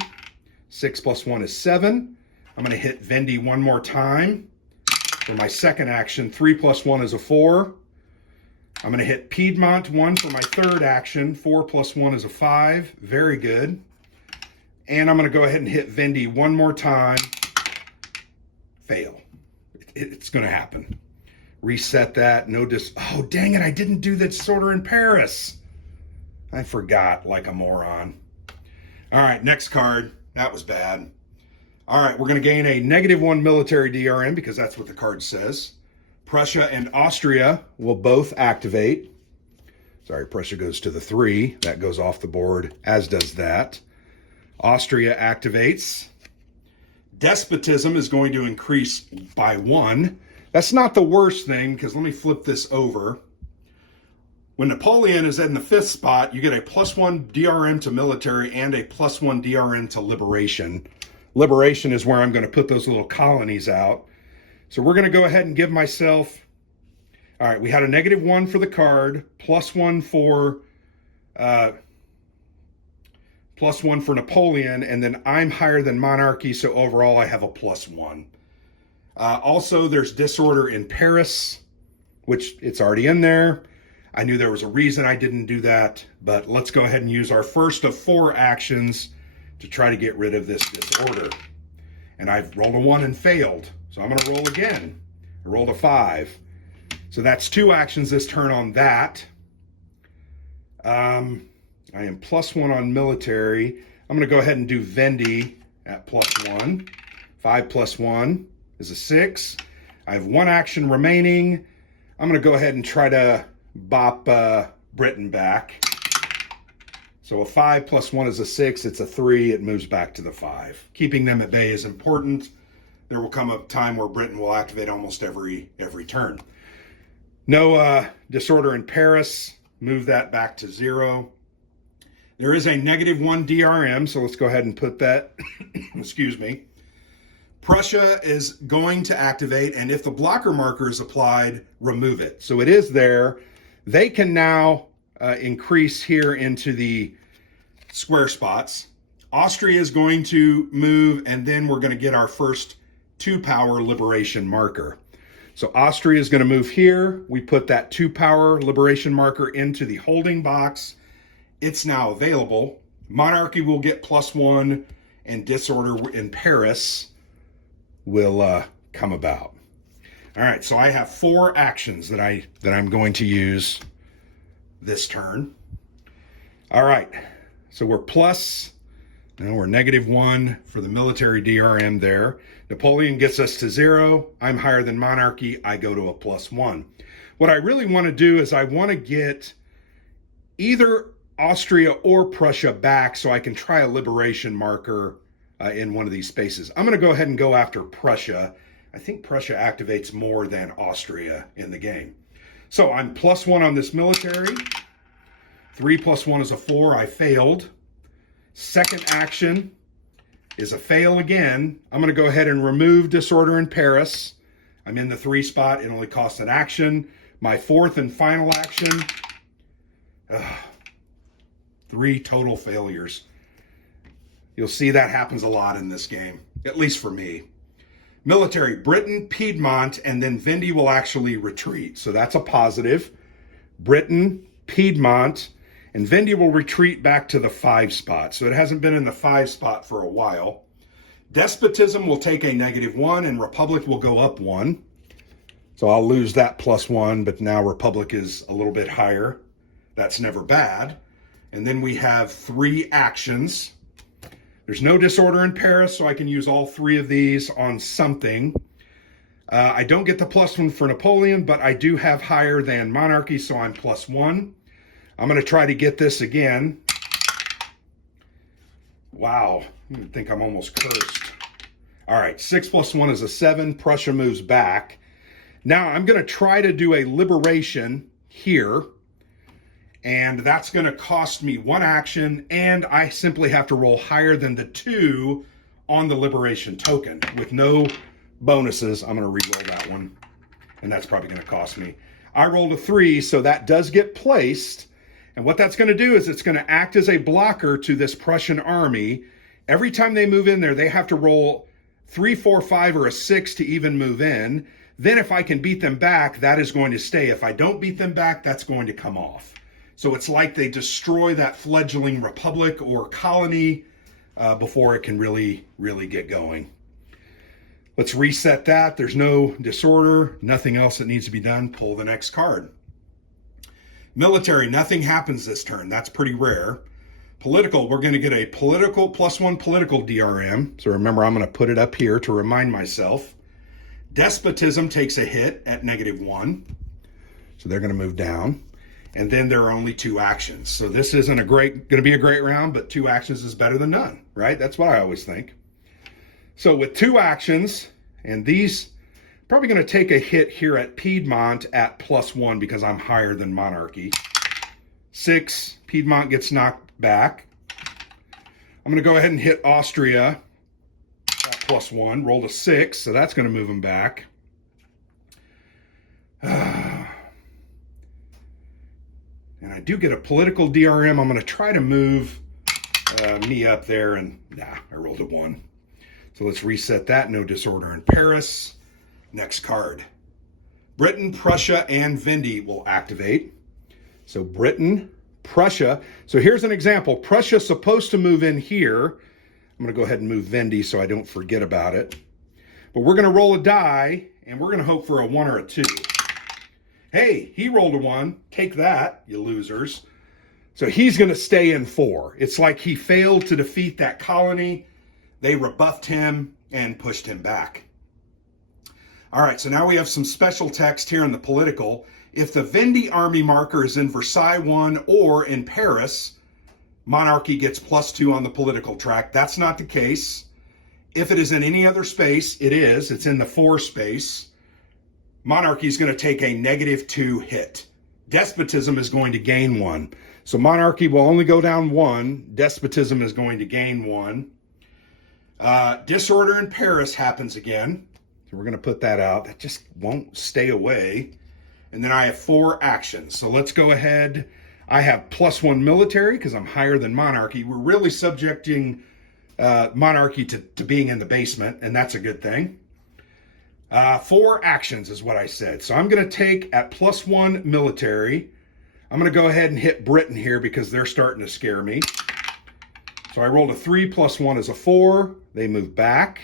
6 + 1 is 7. I'm going to hit Vendy one more time for my second action. 3 + 1 is a 4. I'm going to hit Piedmont 1 for my third action. 4 + 1 is a 5. Very good. And I'm going to go ahead and hit Vendy one more time. Fail. It's going to happen. Reset that. Oh, dang it. I didn't do the disorder in Paris. I forgot like a moron. All right, next card. That was bad. All right, we're going to gain a -1 military DRM because that's what the card says. Prussia and Austria will both activate. Sorry, Prussia goes to the 3. That goes off the board, as does that. Austria activates. Despotism is going to increase by 1. That's not the worst thing, because let me flip this over. When Napoleon is in the 5th spot, you get a +1 DRM to military and a +1 DRM to liberation. Liberation is where I'm going to put those little colonies out. So we're going to go ahead and give myself, all right, we had a -1 for the card, +1 for +1 for Napoleon, and then I'm higher than monarchy, so overall I have a +1. Also, there's disorder in Paris, which it's already in there. I knew there was a reason I didn't do that, but let's go ahead and use our first of 4 actions to try to get rid of this disorder. And I've rolled a 1 and failed, so I'm going to roll again. I rolled a 5. So that's 2 actions this turn on that. I am +1 on military. I'm going to go ahead and do Vendy at +1. 5 + 1 is a 6. I have 1 action remaining. I'm going to go ahead and try to bop Britain back. So a 5 + 1 is a 6. It's a 3. It moves back to the 5. Keeping them at bay is important. There will come a time where Britain will activate almost every turn. No disorder in Paris. Move that back to 0. There is a -1 DRM, so let's go ahead and put that. Excuse me. Prussia is going to activate, and if the blocker marker is applied, remove it. So it is there. They can now increase here into the square spots. Austria is going to move, and then we're going to get our first 2-power liberation marker. So Austria is going to move here. We put that 2-power liberation marker into the holding box. It's now available. Monarchy will get +1, and disorder in Paris will come about. All right, so I have 4 actions that I'm going to use this turn. All right, so we're -1 for the military DRM there. Napoleon gets us to 0. I'm higher than monarchy. I go to a +1. What I really want to do is I want to get either Austria or Prussia back so I can try a liberation marker in one of these spaces. I'm going to go ahead and go after Prussia. I think Prussia activates more than Austria in the game. So I'm +1 on this military. 3 + 1 is a 4. I failed. Second action is a fail again. I'm going to go ahead and remove disorder in Paris. I'm in the 3 spot. It only costs an action. My 4th and final action. 3 total failures. You'll see that happens a lot in this game, at least for me. Military, Britain, Piedmont, and then Vendee will actually retreat. So that's a positive. Britain, Piedmont, and Vendee will retreat back to the 5 spot. So it hasn't been in the 5 spot for a while. Despotism will take a -1, and Republic will go up 1. So I'll lose that +1, but now Republic is a little bit higher. That's never bad. And then we have 3 actions. There's no disorder in Paris, so I can use all 3 of these on something. I don't get the +1 for Napoleon, but I do have higher than monarchy, so I'm +1. I'm going to try to get this again. Wow, I think I'm almost cursed. All right, 6 + 1 is a 7. Prussia moves back. Now I'm going to try to do a liberation here, and that's going to cost me 1 action, and I simply have to roll higher than the 2 on the liberation token with no bonuses. I'm going to re-roll that one, and that's probably going to cost me. I rolled a 3, so that does get placed, and what that's going to do is it's going to act as a blocker to this Prussian army. Every time they move in there, they have to roll 3, 4, 5, or a 6 to even move in. Then if I can beat them back, that is going to stay. If I don't beat them back, that's going to come off. So it's like they destroy that fledgling republic or colony before it can really get going. Let's reset that. There's no disorder, nothing else that needs to be done. Pull the next card. Military, nothing happens this turn. That's pretty rare. Political, we're going to get a political +1 political DRM. So remember, I'm going to put it up here to remind myself. Despotism takes a hit at -1. So they're going to move down. And then there are only 2 actions. So this isn't going to be a great round, but 2 actions is better than none, right? That's what I always think. So with 2 actions, and these probably going to take a hit here at Piedmont at +1 because I'm higher than monarchy. 6, Piedmont gets knocked back. I'm going to go ahead and hit Austria at +1. Rolled a 6, so that's going to move them back. And I do get a political DRM. I'm going to try to move me up there, and nah, I rolled a 1. So let's reset that. No disorder in Paris. Next card. Britain, Prussia, and Vendee will activate. So Britain, Prussia. So here's an example. Prussia's supposed to move in here. I'm going to go ahead and move Vendee so I don't forget about it. But we're going to roll a die, and we're going to hope for a 1 or a 2. Hey, he rolled a 1. Take that, you losers. So he's going to stay in 4. It's like he failed to defeat that colony. They rebuffed him and pushed him back. All right, so now we have some special text here in the political. If the Vendee army marker is in Versailles 1 or in Paris, monarchy gets +2 on the political track. That's not the case. If it is in any other space, it is. It's in the 4 space. Monarchy is going to take a -2 hit. Despotism is going to gain 1. So monarchy will only go down 1. Despotism is going to gain 1. Disorder in Paris happens again. So we're going to put that out. That just won't stay away. And then I have 4 actions. So let's go ahead. I have +1 military because I'm higher than monarchy. We're really subjecting monarchy to being in the basement, and that's a good thing. 4 actions is what I said. So I'm going to take at +1 military. I'm going to go ahead and hit Britain here because they're starting to scare me. So I rolled a 3 + 1 is a 4. They move back.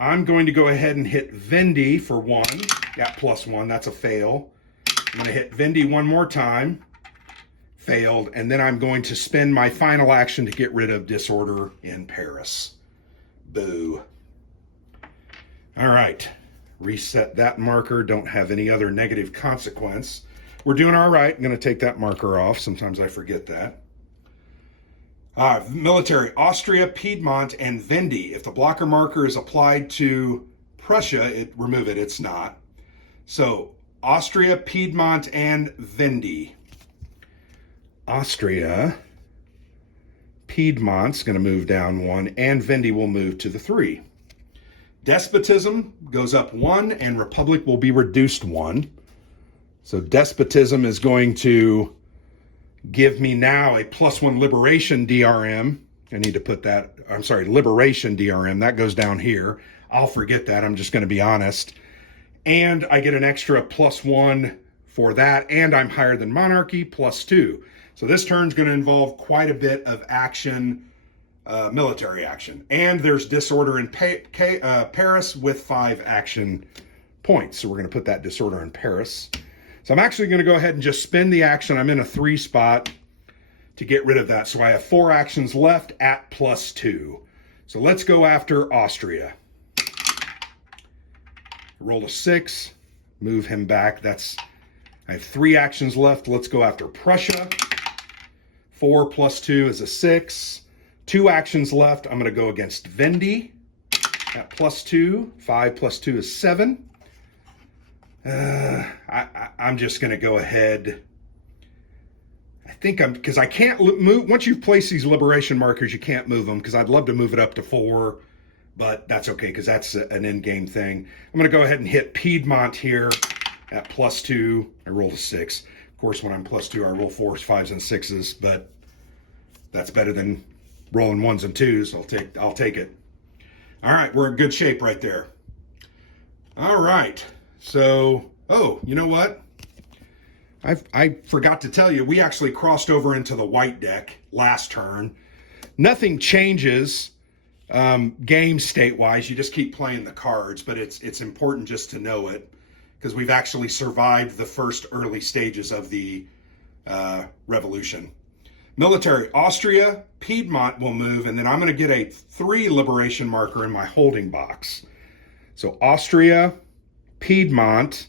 I'm going to go ahead and hit Vendee for 1 at +1. That's a fail. I'm going to hit Vendee one more time. Failed. And then I'm going to spend my final action to get rid of disorder in Paris. Boo. All right. Reset that marker. Don't have any other negative consequence. We're doing all right. I'm going to take that marker off. Sometimes I forget that. Military, Austria, Piedmont, and Vendee. If the blocker marker is applied to Prussia, remove it. It's not. So Austria, Piedmont, and Vendee. Austria, Piedmont's going to move down 1, and Vendee will move to the 3. Despotism goes up 1, and Republic will be reduced 1. So despotism is going to give me now a +1 liberation DRM. I need to put that, I'm sorry, liberation DRM. That goes down here. I'll forget that. I'm just going to be honest. And I get an extra +1 for that, and I'm higher than monarchy, +2. So this turn's going to involve quite a bit of action, military action. And there's disorder in Paris with 5 action points. So we're going to put that disorder in Paris. So I'm actually going to go ahead and just spend the action. I'm in a 3 spot to get rid of that. So I have 4 actions left at +2. So let's go after Austria. Roll a 6, move him back. I have 3 actions left. Let's go after Prussia. 4 + 2 is a 6. 2 actions left. I'm going to go against Vendee at +2. 5 + 2 is 7. I'm just going to go ahead. I think because I can't move. Once you've placed these liberation markers, you can't move them, because I'd love to move it up to 4, but that's okay because that's an in-game thing. I'm going to go ahead and hit Piedmont here at +2. I rolled a 6. Of course, when I'm +2, I roll 4s, 5s, and 6s, but that's better than rolling 1s and 2s. I'll take it. All right, we're in good shape right there. All right. So, you know what? I forgot to tell you, we actually crossed over into the white deck last turn. Nothing changes game state-wise. You just keep playing the cards, but it's important just to know it, because we've actually survived the first early stages of the revolution. Military, Austria, Piedmont will move, and then I'm going to get a 3 liberation marker in my holding box. So Austria, Piedmont,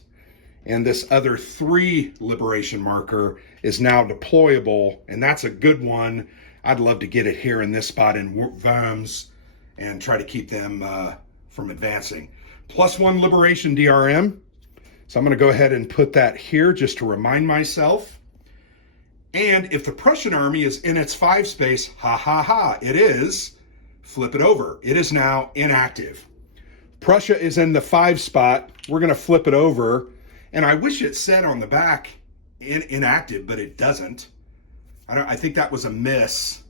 and this other 3 liberation marker is now deployable, and that's a good one. I'd love to get it here in this spot in Worms and try to keep them from advancing. +1 liberation DRM. So I'm going to go ahead and put that here just to remind myself. And if the Prussian army is in its 5 space, it is, flip it over. It is now inactive. Prussia is in the 5 spot. We're going to flip it over. And I wish it said on the back inactive, but it doesn't. I think that was a miss,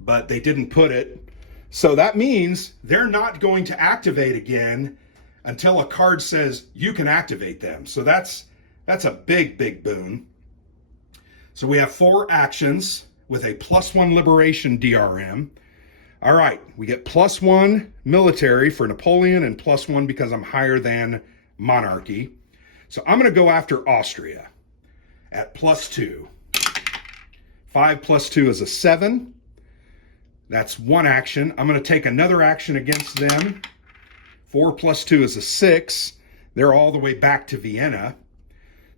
but they didn't put it. So that means they're not going to activate again until a card says you can activate them. So that's a big, big boon. So we have 4 actions with a +1 liberation DRM. All right, we get +1 military for Napoleon and +1 because I'm higher than monarchy. So I'm going to go after Austria at +2. 5 + 2 is a 7. That's 1 action. I'm going to take another action against them. 4 + 2 is a 6. They're all the way back to Vienna.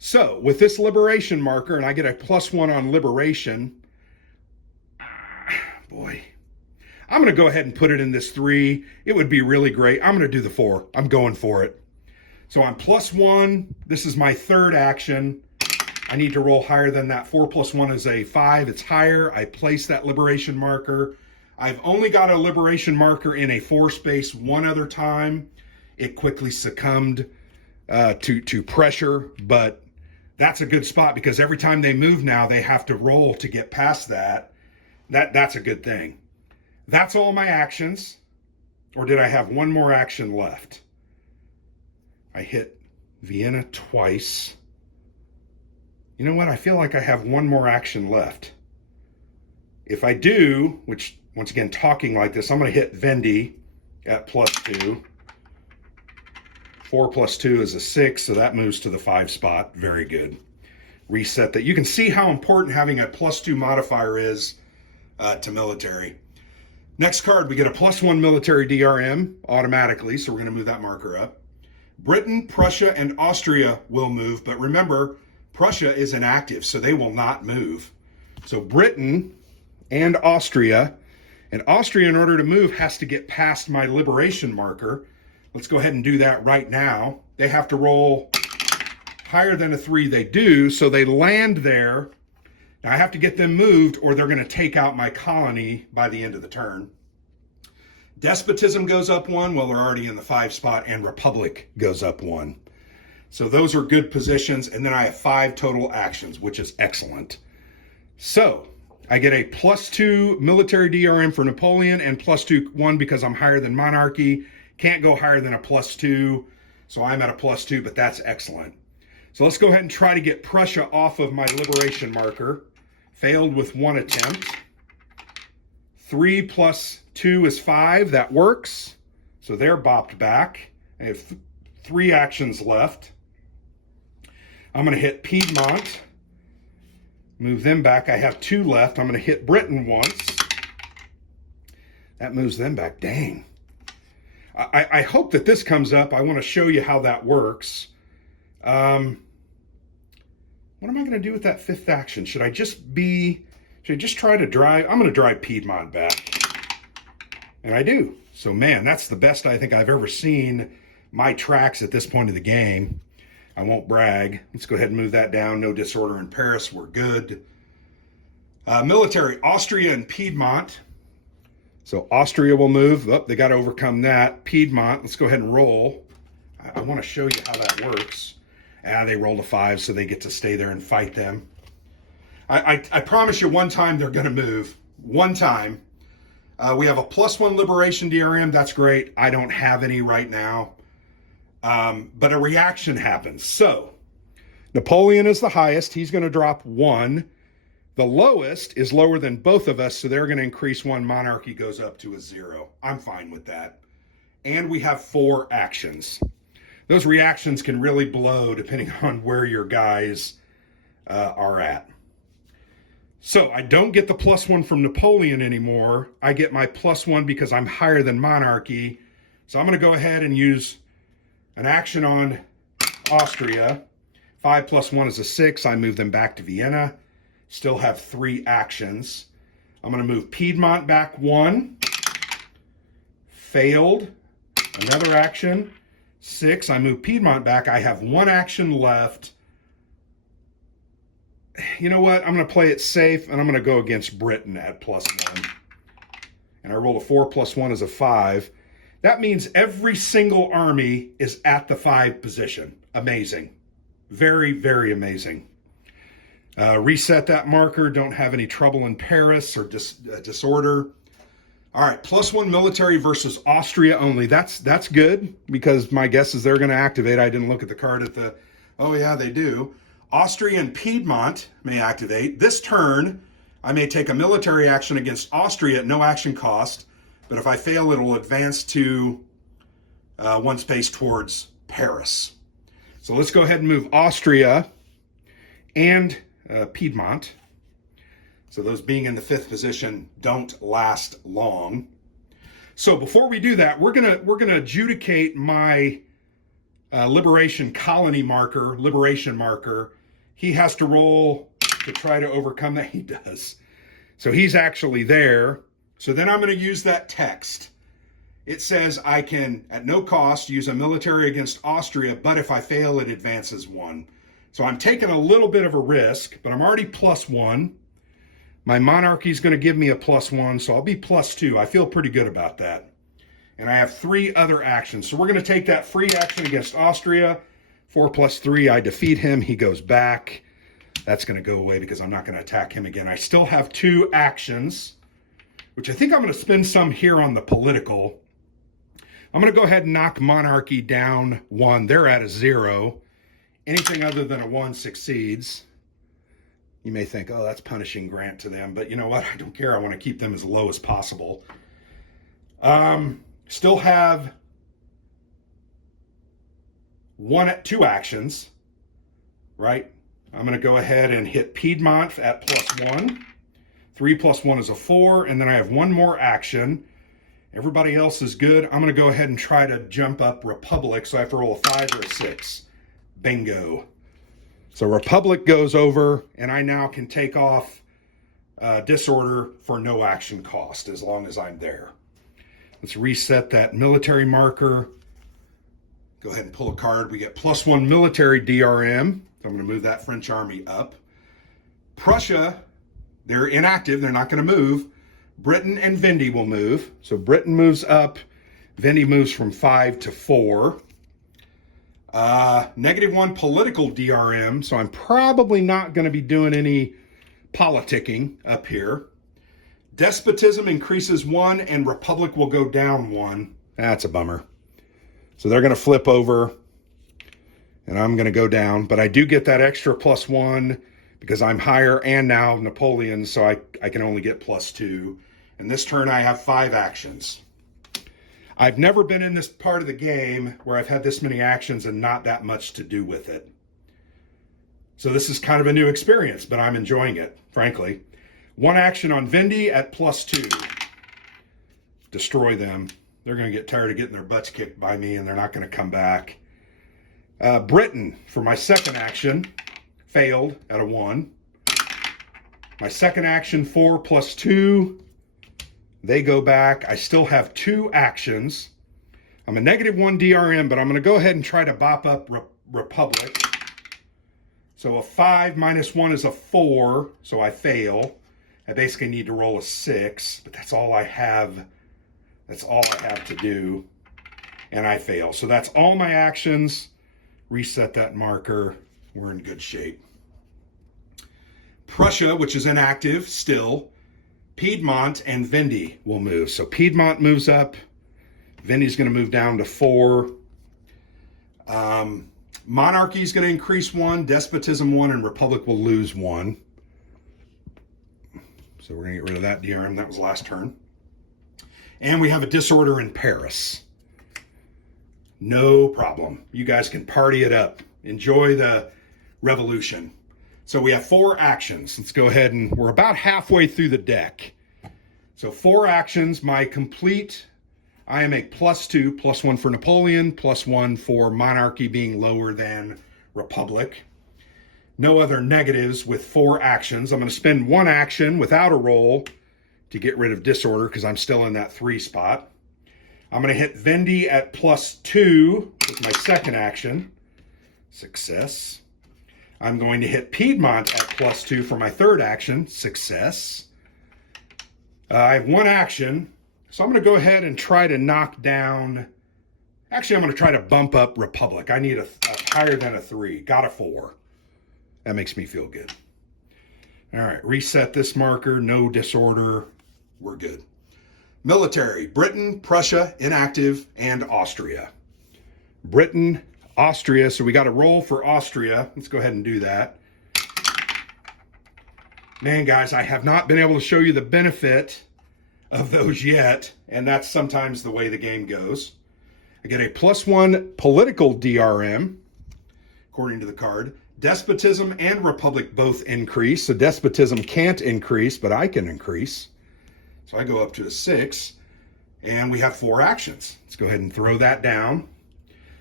So with this liberation marker, and I get a +1 on liberation, boy, I'm going to go ahead and put it in this 3. It would be really great. I'm going to do the 4. I'm going for it. So I'm +1. This is my 3rd action. I need to roll higher than that. 4 + 1 is a 5. It's higher. I place that liberation marker. I've only got a liberation marker in a 4 space one other time. It quickly succumbed to pressure, but that's a good spot because every time they move now, they have to roll to get past that. That's a good thing. That's all my actions. Or did I have one more action left? I hit Vienna twice. You know what? I feel like I have one more action left. If I do, which once again, talking like this, I'm going to hit Vendee at +2. 4 + 2 is a 6, so that moves to the 5 spot. Very good. Reset that. You can see how important having a +2 modifier is to military. Next card, we get a +1 military DRM automatically, so we're going to move that marker up. Britain, Prussia, and Austria will move, but remember, Prussia is inactive, so they will not move. So Britain and Austria, in order to move, has to get past my liberation marker. Let's go ahead and do that right now. They have to roll higher than a 3. They do, so they land there. Now I have to get them moved or they're going to take out my colony by the end of the turn. Despotism goes up 1, well, they're already in the 5 spot, and Republic goes up 1. So those are good positions, and then I have 5 total actions, which is excellent. So I get a +2 military DRM for Napoleon and +2 1 because I'm higher than monarchy. Can't go higher than a +2. So I'm at a +2, but that's excellent. So let's go ahead and try to get Prussia off of my liberation marker. Failed with one attempt. 3 + 2 is 5. That works. So they're bopped back. I have 3 actions left. I'm going to hit Piedmont. Move them back. I have 2 left. I'm going to hit Britain once. That moves them back. Dang. I hope that this comes up. I want to show you how that works. What am I going to do with that 5th action? Should I just try to drive? I'm going to drive Piedmont back. And I do. So, man, that's the best I think I've ever seen my tracks at this point of the game. I won't brag. Let's go ahead and move that down. No disorder in Paris. We're good. Military, Austria and Piedmont. So Austria will move. Oh, they got to overcome that. Piedmont, let's go ahead and roll. I want to show you how that works. They rolled a 5, so they get to stay there and fight them. I promise you one time they're going to move. One time. We have a +1 liberation DRM. That's great. I don't have any right now. But a reaction happens. So Napoleon is the highest. He's going to drop 1. The lowest is lower than both of us, so they're going to increase 1. Monarchy goes up to a 0. I'm fine with that. And we have 4 actions. Those reactions can really blow depending on where your guys are at. So I don't get the +1 from Napoleon anymore. I get my +1 because I'm higher than Monarchy. So I'm going to go ahead and use an action on Austria. 5 + 1 is a 6. I move them back to Vienna. Still have 3 actions. I'm going to move Piedmont back 1. Failed. Another action. 6. I move Piedmont back. I have 1 action left. You know what? I'm going to play it safe, and I'm going to go against Britain at +1. And I rolled a 4 + 1 is a 5. That means every single army is at the 5 position. Amazing. Very, very amazing. Reset that marker. Don't have any trouble in Paris or disorder. All right, +1 military versus Austria only. That's good because my guess is they're going to activate. I didn't look at the card at the... Oh, yeah, they do. Austria and Piedmont may activate. This turn, I may take a military action against Austria at no action cost, but if I fail, it will advance to 1 space towards Paris. So let's go ahead and move Austria and Piedmont. So those being in the 5th position don't last long. So before we do that, we're gonna adjudicate my liberation colony marker, liberation marker. He has to roll to try to overcome that. He does. So he's actually there. So then I'm going to use that text. It says I can, at no cost, use a military against Austria, but if I fail, it advances 1. So I'm taking a little bit of a risk, but I'm already +1. My monarchy is going to give me a +1, so I'll be +2. I feel pretty good about that. And I have 3 other actions. So we're going to take that free action against Austria. 4 + 3, I defeat him. He goes back. That's going to go away because I'm not going to attack him again. I still have 2 actions, which I think I'm going to spend some here on the political. I'm going to go ahead and knock monarchy down 1. They're at a 0. Anything other than a 1 succeeds. You may think, oh, that's punishing Grant to them. But you know what? I don't care. I want to keep them as low as possible. Still have 2 actions, right? I'm going to go ahead and hit Piedmont at +1. 3 + 1 is a 4. And then I have 1 more action. Everybody else is good. I'm going to go ahead and try to jump up Republic. So I have to roll a 5 or a 6. Bingo. So Republic goes over, and I now can take off disorder for no action cost as long as I'm there. Let's reset that military marker. Go ahead and pull a card. We get +1 military DRM. So I'm going to move that French army up. Prussia, they're inactive. They're not going to move. Britain and Vendee will move. So Britain moves up. Vendee moves from 5 to 4. -1 political DRM, so I'm probably not going to be doing any politicking up here. Despotism increases 1, and Republic will go down 1. That's a bummer. So they're going to flip over, and I'm going to go down. But I do get that extra +1 because I'm higher, and now Napoleon, so I can only get +2. And this turn I have 5 actions. I've never been in this part of the game where I've had this many actions and not that much to do with it. So this is kind of a new experience, but I'm enjoying it, frankly. 1 action on Vindy at +2. Destroy them. They're going to get tired of getting their butts kicked by me, and they're not going to come back. Britain, for my second action, failed at a 1. My second action, 4 + 2. They go back. I still have 2 actions. I'm a -1 DRM, but I'm going to go ahead and try to bop up Republic. So a 5 - 1 is a 4, so I fail. I basically need to roll a 6, but that's all I have. That's all I have to do, and I fail. So that's all my actions. Reset that marker. We're in good shape. Prussia, which is inactive still. Piedmont and Vindy will move. So Piedmont moves up. Vindy's going to move down to 4. Monarchy is going to increase 1. Despotism 1, and Republic will lose 1. So we're going to get rid of that DRM. That was last turn. And we have a disorder in Paris. No problem. You guys can party it up. Enjoy the revolution. So we have 4 actions. Let's go ahead and we're about halfway through the deck. So 4 actions. My complete, I am a +2, +1 for Napoleon, +1 for monarchy being lower than Republic. No other negatives with 4 actions. I'm going to spend 1 action without a roll to get rid of disorder because I'm still in that 3 spot. I'm going to hit Vindy at +2 with my second action. Success. I'm going to hit Piedmont at +2 for my third action. Success. I have 1 action, so I'm going to go ahead and try to knock down. Actually, I'm going to try to bump up Republic. I need a higher than a 3. Got a 4. That makes me feel good. All right, reset this marker. No disorder. We're good. Military, Britain, Prussia, inactive, and Austria. Britain, Austria, so we got a roll for Austria. Let's go ahead and do that. Man, guys, I have not been able to show you the benefit of those yet, and that's sometimes the way the game goes. I get a +1 political DRM, according to the card. Despotism and Republic both increase, so despotism can't increase, but I can increase. So I go up to a 6, and we have 4 actions. Let's go ahead and throw that down.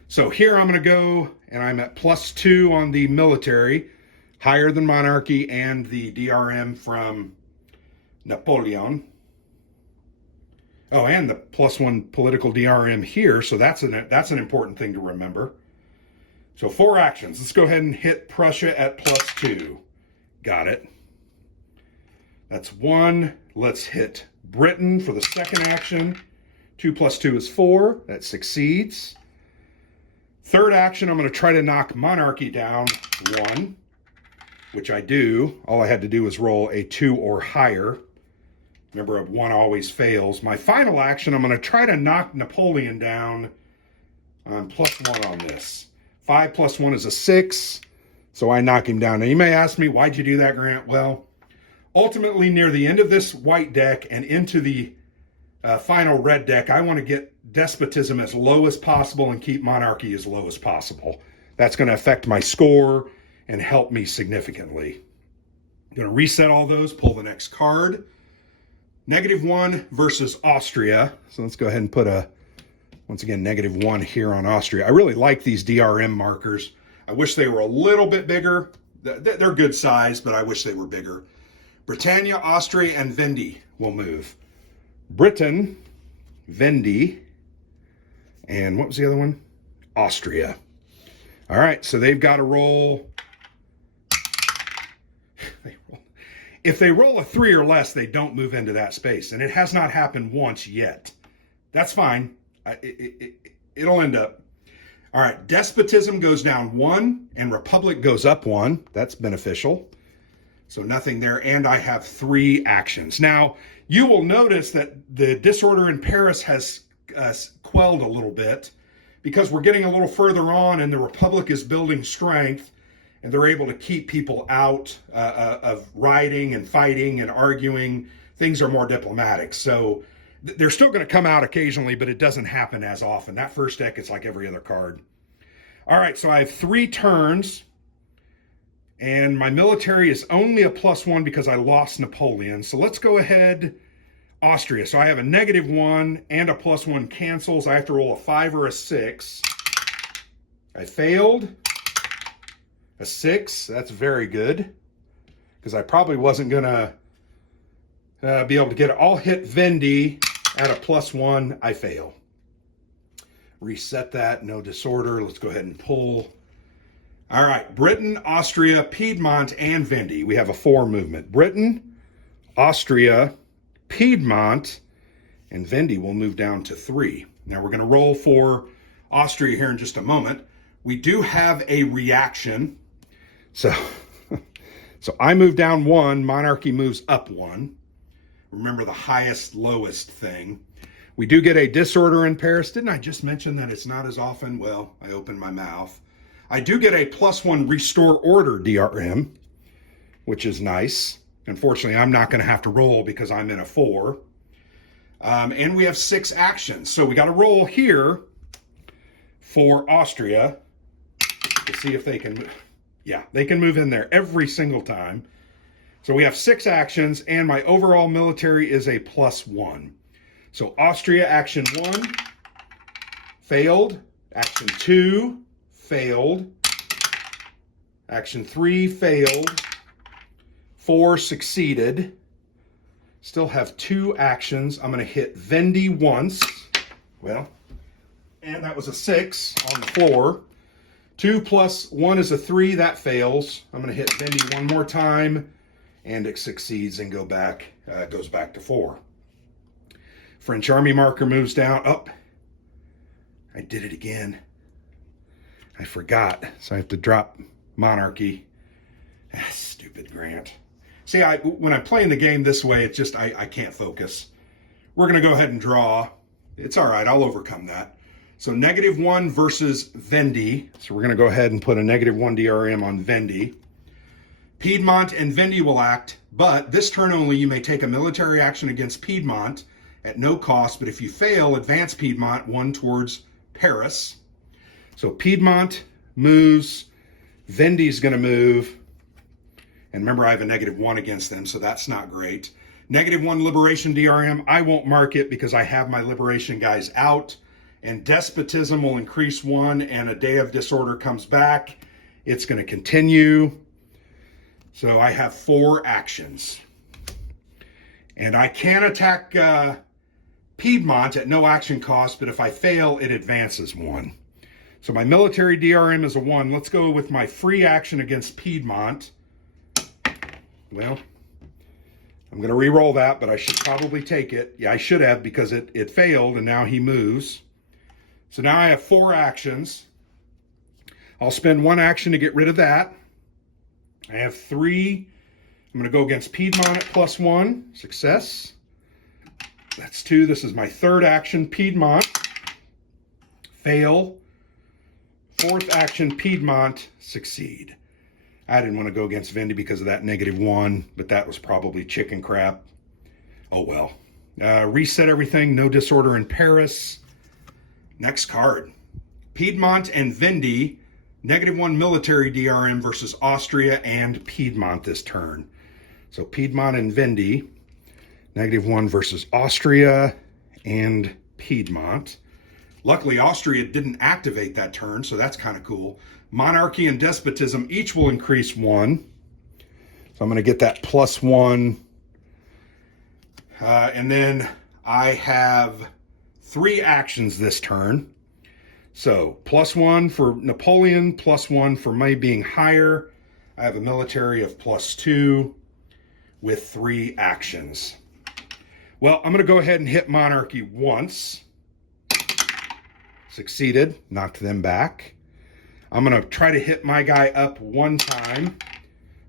So here I'm going to go, and I'm at +2 on the military, higher than monarchy, and the DRM from Napoleon. Oh, and the +1 political DRM here, so that's an important thing to remember. So 4 actions. Let's go ahead and hit Prussia at +2. Got it. That's 1. Let's hit Britain for the second action. 2 + 2 is 4. That succeeds. Third action, I'm going to try to knock monarchy down 1, which I do. All I had to do was roll a 2 or higher. Remember, a 1 always fails. My final action, I'm going to try to knock Napoleon down on +1 on this. 5 + 1 is a 6, so I knock him down. Now, you may ask me, why'd you do that, Grant? Well, ultimately, near the end of this white deck and into the final red deck, I want to get despotism as low as possible and keep monarchy as low as possible. That's going to affect my score and help me significantly. I'm going to reset all those, pull the next card. -1 versus Austria. So let's go ahead and put once again, -1 here on Austria. I really like these DRM markers. I wish they were a little bit bigger. They're good size, but I wish they were bigger. Britannia, Austria, and Vindy will move. Britain, Vindy, and what was the other one? Austria. All right, so they've got to roll. If they roll a 3 or less, they don't move into that space, and it has not happened once yet. That's fine. It'll end up. All right, despotism goes down 1, and Republic goes up 1. That's beneficial. So nothing there, and I have 3 actions. Now, you will notice that the disorder in Paris has quelled a little bit because we're getting a little further on and the Republic is building strength and they're able to keep people out of rioting and fighting and arguing. Things are more diplomatic. So they're still going to come out occasionally, but it doesn't happen as often. That first deck, it's like every other card. All right, so I have 3 turns, and my military is only a +1 because I lost Napoleon. So let's go ahead, Austria. So I have a -1 and a +1 cancels. I have to roll a 5 or a 6. I failed. A 6, that's very good, because I probably wasn't going to be able to get it. I'll hit Vendy at a +1. I fail. Reset that, no disorder. Let's go ahead and pull. All right, Britain, Austria, Piedmont, and Vendy. We have a 4 movement. Britain, Austria, Piedmont, and Vendy will move down to 3. Now we're going to roll for Austria here in just a moment. We do have a reaction. So I move down 1, monarchy moves up 1. Remember the highest, lowest thing. We do get a disorder in Paris. Didn't I just mention that it's not as often? Well, I opened my mouth. I do get a +1 restore order DRM, which is nice. Unfortunately, I'm not going to have to roll because I'm in a 4. And we have 6 actions. So we got to roll here for Austria to see if they can. Yeah, they can move in there every single time. So we have 6 actions, and my overall military is a +1. So Austria, action 1, failed. Action 2, failed. Action 3, failed. 4, succeeded. Still have 2 actions. I'm going to hit Vendy once. Well, and that was a 6 on the floor. 2 + 1 is a 3. That fails. I'm going to hit Vendy one more time, and it succeeds and goes back to 4. French army marker moves down. Up. I did it again. I forgot, so I have to drop monarchy. Stupid Grant. See, when I'm playing the game this way, it's just I can't focus. We're going to go ahead and draw. It's all right. I'll overcome that. So -1 versus Vendy. So we're going to go ahead and put a -1 DRM on Vendy. Piedmont and Vendy will act, but this turn only you may take a military action against Piedmont at no cost, but if you fail, advance Piedmont 1 towards Paris. So Piedmont moves, Vendy's going to move, and remember I have a -1 against them, so that's not great. -1 liberation DRM, I won't mark it because I have my liberation guys out. And despotism will increase 1, and a day of disorder comes back. It's going to continue. So I have 4 actions. And I can attack Piedmont at no action cost, but if I fail, it advances 1. So my military DRM is a 1. Let's go with my free action against Piedmont. Well, I'm going to re-roll that, but I should probably take it. Yeah, I should have, because it failed, and now he moves. So now I have 4 actions. I'll spend 1 action to get rid of that. I have 3. I'm going to go against Piedmont at +1. Success. That's 2. This is my 3rd action, Piedmont. Fail. 4th action, Piedmont. Succeed. I didn't want to go against Vendy because of that -1, but that was probably chicken crap. Oh well. Reset everything. No disorder in Paris. Next card. Piedmont and Vendy, -1 military DRM versus Austria and Piedmont this turn. So Piedmont and Vendy, -1 versus Austria and Piedmont. Luckily, Austria didn't activate that turn, so that's kind of cool. Monarchy and despotism each will increase 1. So I'm going to get that +1. And then I have 3 actions this turn. So +1 for Napoleon, +1 for my being higher. I have a military of +2 with 3 actions. Well, I'm going to go ahead and hit monarchy once. Succeeded, knocked them back. I'm going to try to hit my guy up 1 time.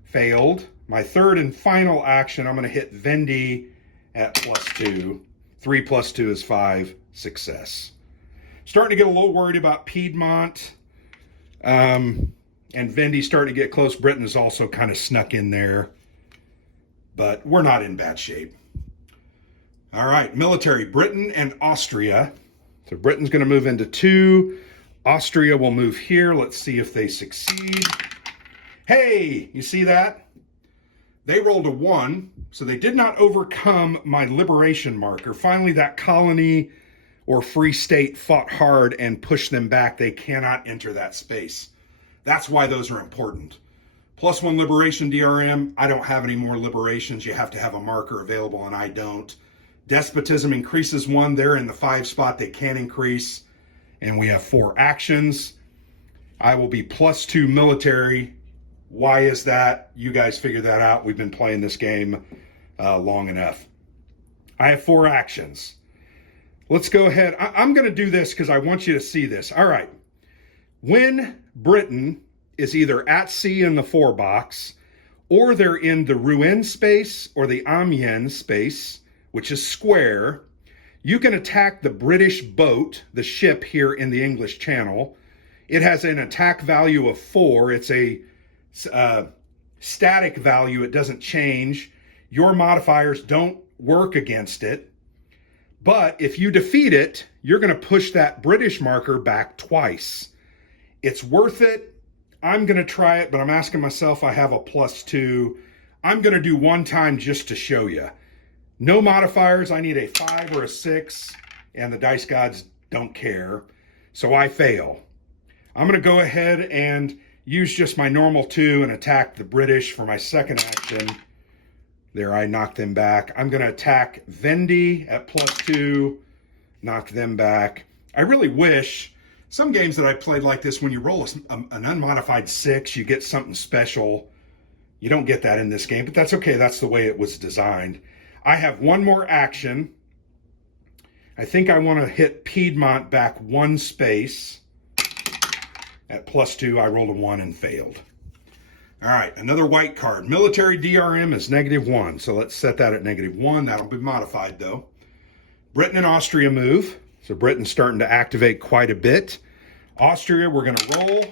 Failed. My 3rd and final action, I'm going to hit Vendy at +2. 3 + 2 is 5. Success. Starting to get a little worried about Piedmont. And Vendy's starting to get close. Britain is also kind of snuck in there. But we're not in bad shape. All right, military, Britain and Austria. So Britain's going to move into 2. Austria will move here. Let's see if they succeed. Hey, you see that? They rolled a 1, so they did not overcome my liberation marker. Finally, that colony or free state fought hard and pushed them back. They cannot enter that space. That's why those are important. +1 liberation DRM. I don't have any more liberations. You have to have a marker available, and I don't. Despotism increases 1. They're in the 5 spot. They can increase. And we have 4 actions. I will be +2 military. Why is that? You guys figure that out. We've been playing this game long enough. I have 4 actions. Let's go ahead. I'm going to do this because I want you to see this. All right. When Britain is either at sea in the 4 box, or they're in the Rouen space or the Amiens space, which is square, you can attack the British boat, the ship here in the English Channel. It has an attack value of 4. It's a static value. It doesn't change. Your modifiers don't work against it. But if you defeat it, you're going to push that British marker back twice. It's worth it. I'm going to try it, but I'm asking myself, I have a +2. I'm going to do 1 time just to show you. No modifiers. I need a 5 or a 6, and the dice gods don't care. So I fail. I'm going to go ahead and use just my normal 2 and attack the British for my second action. There, I knocked them back. I'm going to attack Vendy at +2, knock them back. I really wish some games that I played like this, when you roll an unmodified 6, you get something special. You don't get that in this game, but that's okay. That's the way it was designed. I have 1 more action. I think I want to hit Piedmont back 1 space. At +2, I rolled a 1 and failed. All right, another white card. Military DRM is -1, so let's set that at -1. That'll be modified, though. Britain and Austria move. So Britain's starting to activate quite a bit. Austria, we're going to roll.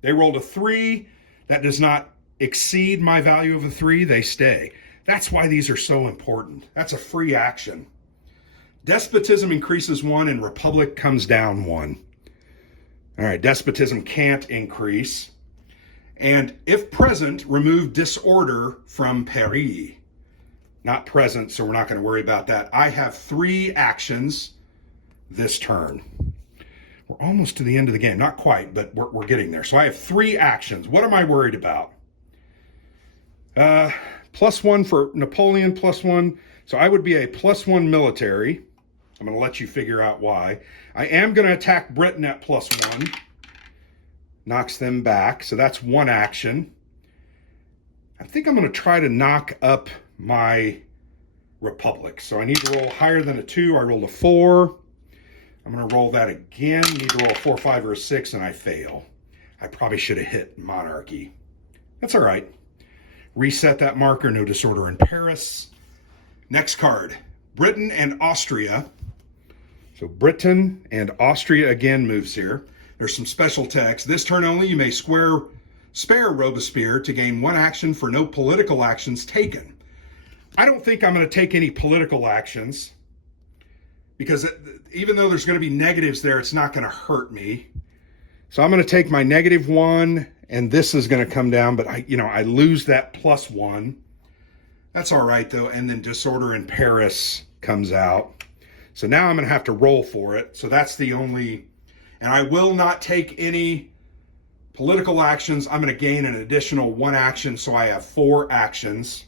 They rolled a 3. That does not exceed my value of a 3. They stay. That's why these are so important. That's a free action. Despotism increases 1 and Republic comes down 1. All right, despotism can't increase. And if present, remove disorder from Paris. Not present, so we're not going to worry about that. I have 3 actions this turn. We're almost to the end of the game. Not quite, but we're getting there. So I have 3 actions. What am I worried about? +1 for Napoleon, +1. So I would be a +1 military. I'm going to let you figure out why. I am going to attack Britain at +1. Knocks them back. So that's 1 action. I think I'm going to try to knock up my Republic. So I need to roll higher than a 2. I rolled a 4. I'm going to roll that again. Need to roll a 4, 5, or a 6, and I fail. I probably should have hit monarchy. That's all right. Reset that marker. No disorder in Paris. Next card. Britain and Austria. So Britain and Austria again moves here. There's some special text. This turn only, you may spare Robespierre to gain 1 action for no political actions taken. I don't think I'm going to take any political actions, because even though there's going to be negatives there, it's not going to hurt me. So I'm going to take my -1, and this is going to come down, but I lose that +1. That's all right, though. And then disorder in Paris comes out. So now I'm going to have to roll for it. So that's the only, and I will not take any political actions. I'm going to gain an additional 1 action, so I have 4 actions.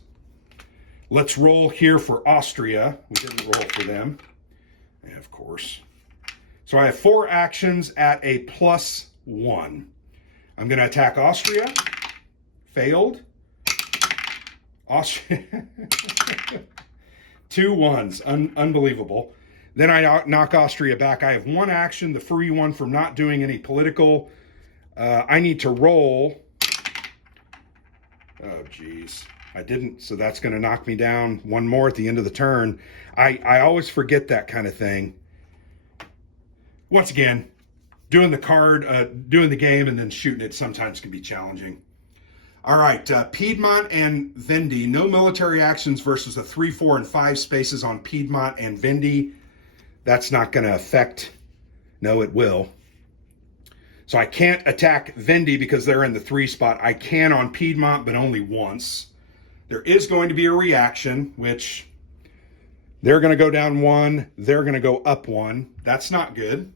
Let's roll here for Austria. We didn't roll for them. Yeah, of course. So I have 4 actions at a +1. I'm going to attack Austria. Failed. Austria. 2 1s. Unbelievable. Then I knock Austria back. I have 1 action, the free one from not doing any political. I need to roll. Oh, geez. I didn't, so that's going to knock me down 1 more at the end of the turn. I always forget that kind of thing. Once again, doing the game and then shooting it sometimes can be challenging. All right, Piedmont and Vendee, no military actions versus the 3, 4, and 5 spaces on Piedmont and Vendee. That's not going to affect, no, it will. So I can't attack Vendee because they're in the 3 spot. I can on Piedmont, but only once. There is going to be a reaction, which they're going to go down 1, they're going to go up 1. That's not good.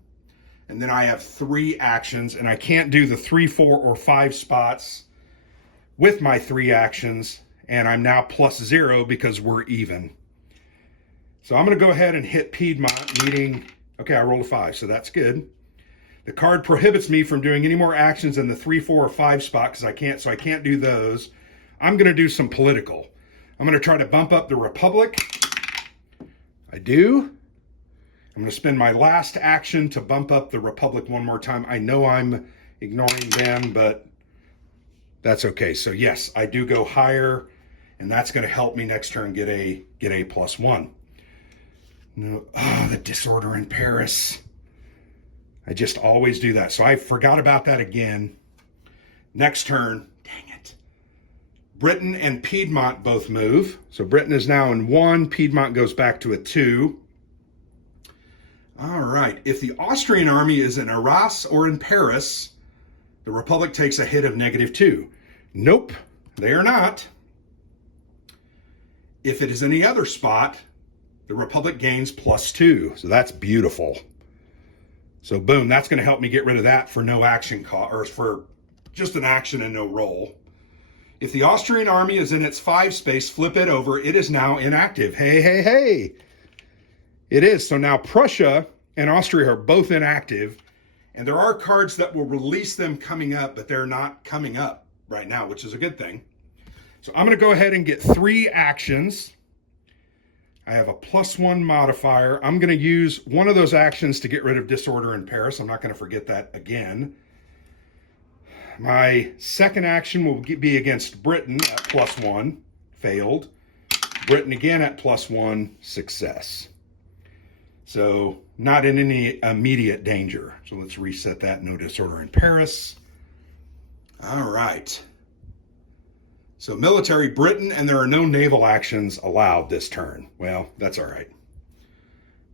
And then I have 3 actions, and I can't do the 3, 4, or 5 spots with my 3 actions, and I'm now +0 because we're even. So I'm going to go ahead and hit Piedmont, meaning, okay, I rolled a 5, so that's good. The card prohibits me from doing any more actions in the 3, 4, or 5 spot because I can't do those. I'm going to do some political. I'm going to try to bump up the Republic. I do. I'm going to spend my last action to bump up the Republic one more time. I know I'm ignoring them, but that's okay. So yes, I do go higher, and that's going to help me next turn get a +1. No, the disorder in Paris. I just always do that. So I forgot about that again. Next turn, dang it. Britain and Piedmont both move. So Britain is now in 1. Piedmont goes back to a 2. All right. If the Austrian army is in Arras or in Paris, the Republic takes a hit of -2. Nope, they are not. If it is any other spot, the Republic gains +2. So that's beautiful. So boom, that's going to help me get rid of that for no action or for just an action and no roll. If the Austrian army is in its 5 space, flip it over. It is now inactive. Hey, hey, hey. It is. So now Prussia and Austria are both inactive. And there are cards that will release them coming up, but they're not coming up right now, which is a good thing. So I'm going to go ahead and get 3 actions. I have a +1 modifier. I'm going to use one of those actions to get rid of disorder in Paris. I'm not going to forget that again. My second action will be against Britain at +1, failed. Britain again at +1, success. So not in any immediate danger. So let's reset that, no disorder in Paris. All right. So military Britain, and there are no naval actions allowed this turn. Well, that's all right.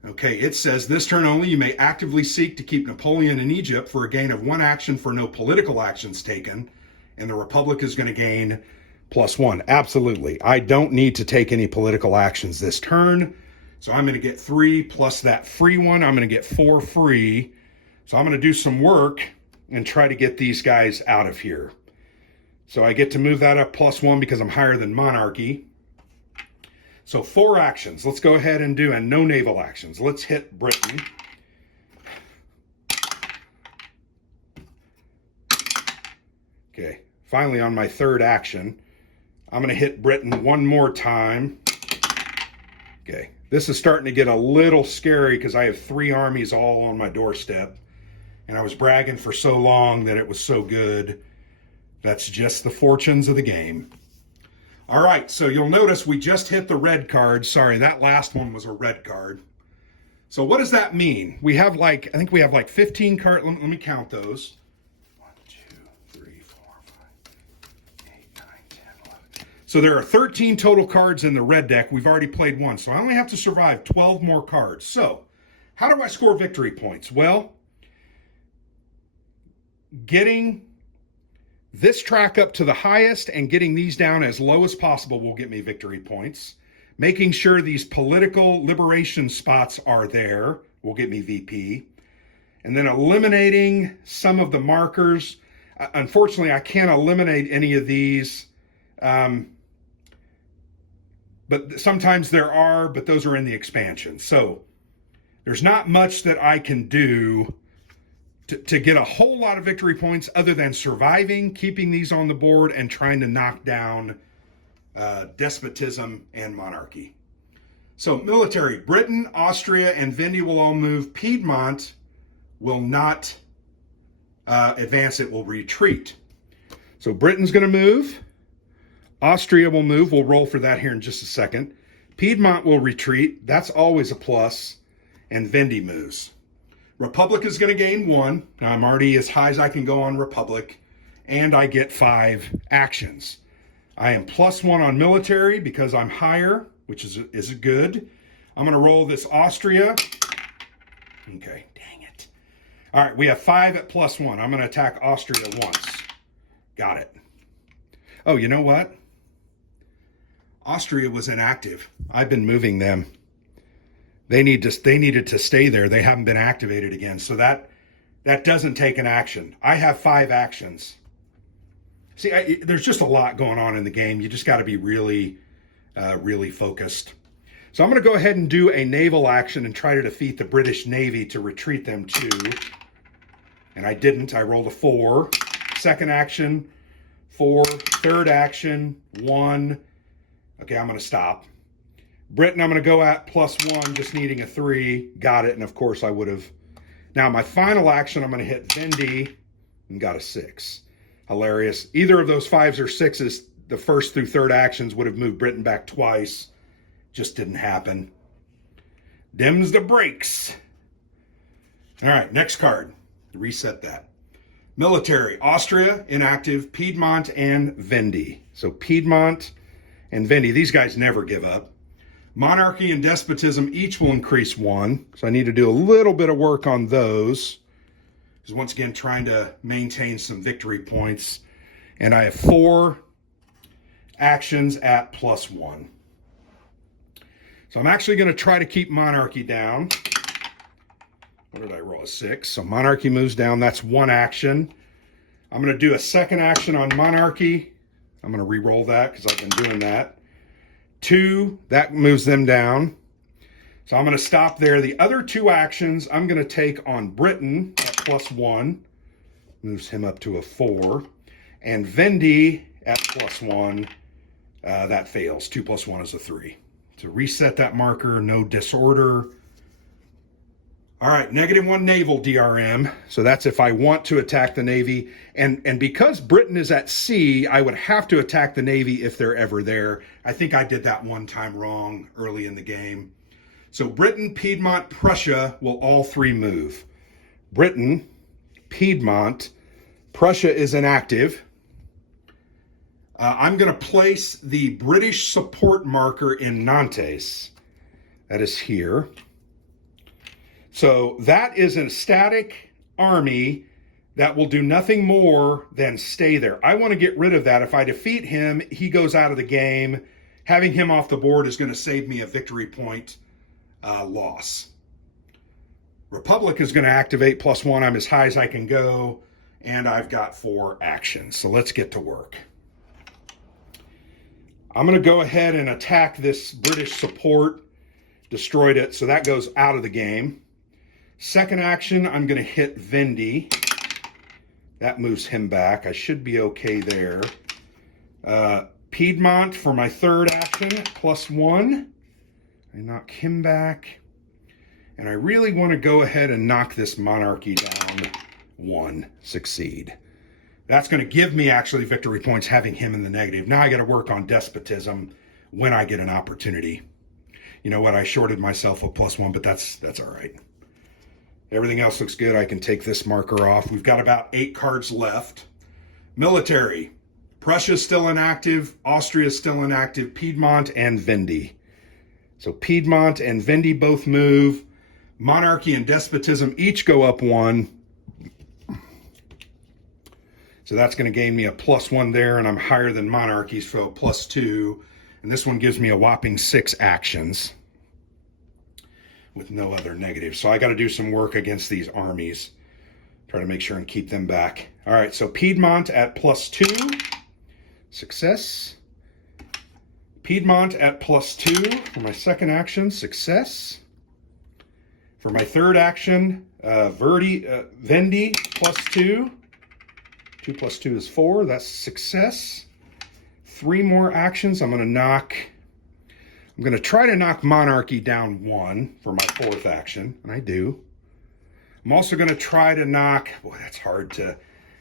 Okay, it says this turn only, you may actively seek to keep Napoleon in Egypt for a gain of 1 action for no political actions taken, and the Republic is going to gain +1. Absolutely. I don't need to take any political actions this turn. So I'm going to get 3 plus that free one. I'm going to get 4 free. So I'm going to do some work and try to get these guys out of here. So I get to move that up +1 because I'm higher than monarchy. So 4 actions. Let's go ahead and do, and no naval actions. Let's hit Britain. Okay, finally on my 3rd action, I'm going to hit Britain one more time. Okay, this is starting to get a little scary because I have 3 armies all on my doorstep. And I was bragging for so long that it was so good. That's just the fortunes of the game. All right, so you'll notice we just hit the red card. Sorry, that last one was a red card. So what does that mean? We have I think we have 15 cards. Let me count those. 1, 2, 3, 4, 5, 8, 9, 10, 11. So there are 13 total cards in the red deck. We've already played 1, so I only have to survive 12 more cards. So how do I score victory points? Well, getting this track up to the highest and getting these down as low as possible will get me victory points. Making sure these political liberation spots are there will get me VP. And then eliminating some of the markers. Unfortunately, I can't eliminate any of these. But sometimes there are, but those are in the expansion. So there's not much that I can do to get a whole lot of victory points other than surviving, keeping these on the board, and trying to knock down despotism and monarchy. So military, Britain, Austria, and Vendee will all move. Piedmont will not advance, it will retreat. So Britain's going to move. Austria will move. We'll roll for that here in just a second. Piedmont will retreat. That's always a plus. And Vendee moves. Republic is going to gain 1. Now I'm already as high as I can go on Republic, and I get 5 actions. I am +1 on military because I'm higher, which is good. I'm going to roll this Austria. Okay, dang it. All right, we have 5 at +1. I'm going to attack Austria once. Got it. Oh, you know what? Austria was inactive. I've been moving them. They needed to stay there. They haven't been activated again. So that doesn't take an action. I have 5 actions. See, there's just a lot going on in the game. You just got to be really, really focused. So I'm going to go ahead and do a naval action and try to defeat the British Navy to retreat them 2. And I didn't. I rolled a 4. Second action, 4. Third action, 1. Okay, I'm going to stop. Britain, I'm going to go at +1, just needing a 3. Got it. And of course I would have. Now my final action, I'm going to hit Vendee and got a 6. Hilarious. Either of those 5s or 6s, the first through third actions would have moved Britain back twice. Just didn't happen. Dims the brakes. All right, next card. Reset that. Military, Austria, inactive, Piedmont, and Vendee. So Piedmont and Vendee, these guys never give up. Monarchy and despotism each will increase 1. So I need to do a little bit of work on those. Because once again, trying to maintain some victory points. And I have 4 actions at +1. So I'm actually going to try to keep monarchy down. What did I roll? A 6. So monarchy moves down. That's 1 action. I'm going to do a second action on monarchy. I'm going to re-roll that because I've been doing that. 2, that moves them down. So I'm going to stop there. The other 2 actions I'm going to take on Britain at +1. Moves him up to a 4. And Vendee at +1. That fails. 2 + 1 is a 3. To reset that marker, no disorder. All right, -1 naval DRM. So that's if I want to attack the Navy. And because Britain is at sea, I would have to attack the Navy if they're ever there. I think I did that one time wrong early in the game. So Britain, Piedmont, Prussia will all 3 move. Britain, Piedmont, Prussia is inactive. I'm going to place the British support marker in Nantes. That is here. So that is a static army that will do nothing more than stay there. I want to get rid of that. If I defeat him, he goes out of the game. Having him off the board is going to save me a victory point loss. Republic is going to activate +1. I'm as high as I can go, and I've got 4 actions. So let's get to work. I'm going to go ahead and attack this British support. Destroyed it, so that goes out of the game. Second action, I'm going to hit Vendee. That moves him back. I should be okay there. Piedmont for my third action, +1. I knock him back. And I really want to go ahead and knock this monarchy down 1. Succeed. That's going to give me actually victory points having him in the negative. Now I got to work on despotism when I get an opportunity. You know what? I shorted myself a +1, but that's all right. Everything else looks good. I can take this marker off. We've got about 8 cards left. Military. Prussia's still inactive. Austria's still inactive. Piedmont and Vendee. So Piedmont and Vendee both move. Monarchy and despotism each go up 1. So that's going to gain me a +1 there, and I'm higher than monarchy, so +2. And this one gives me a whopping 6 actions with no other negatives. So I got to do some work against these armies. Try to make sure and keep them back. All right, so Piedmont at +2. Success. Piedmont at +2 for my second action. Success. For my third action, Vendee +2. 2 + 2 is 4. That's success. 3 more actions. I'm going to try to knock monarchy down 1 for my 4th action, and I do. I'm also going to try to knock, boy, that's hard to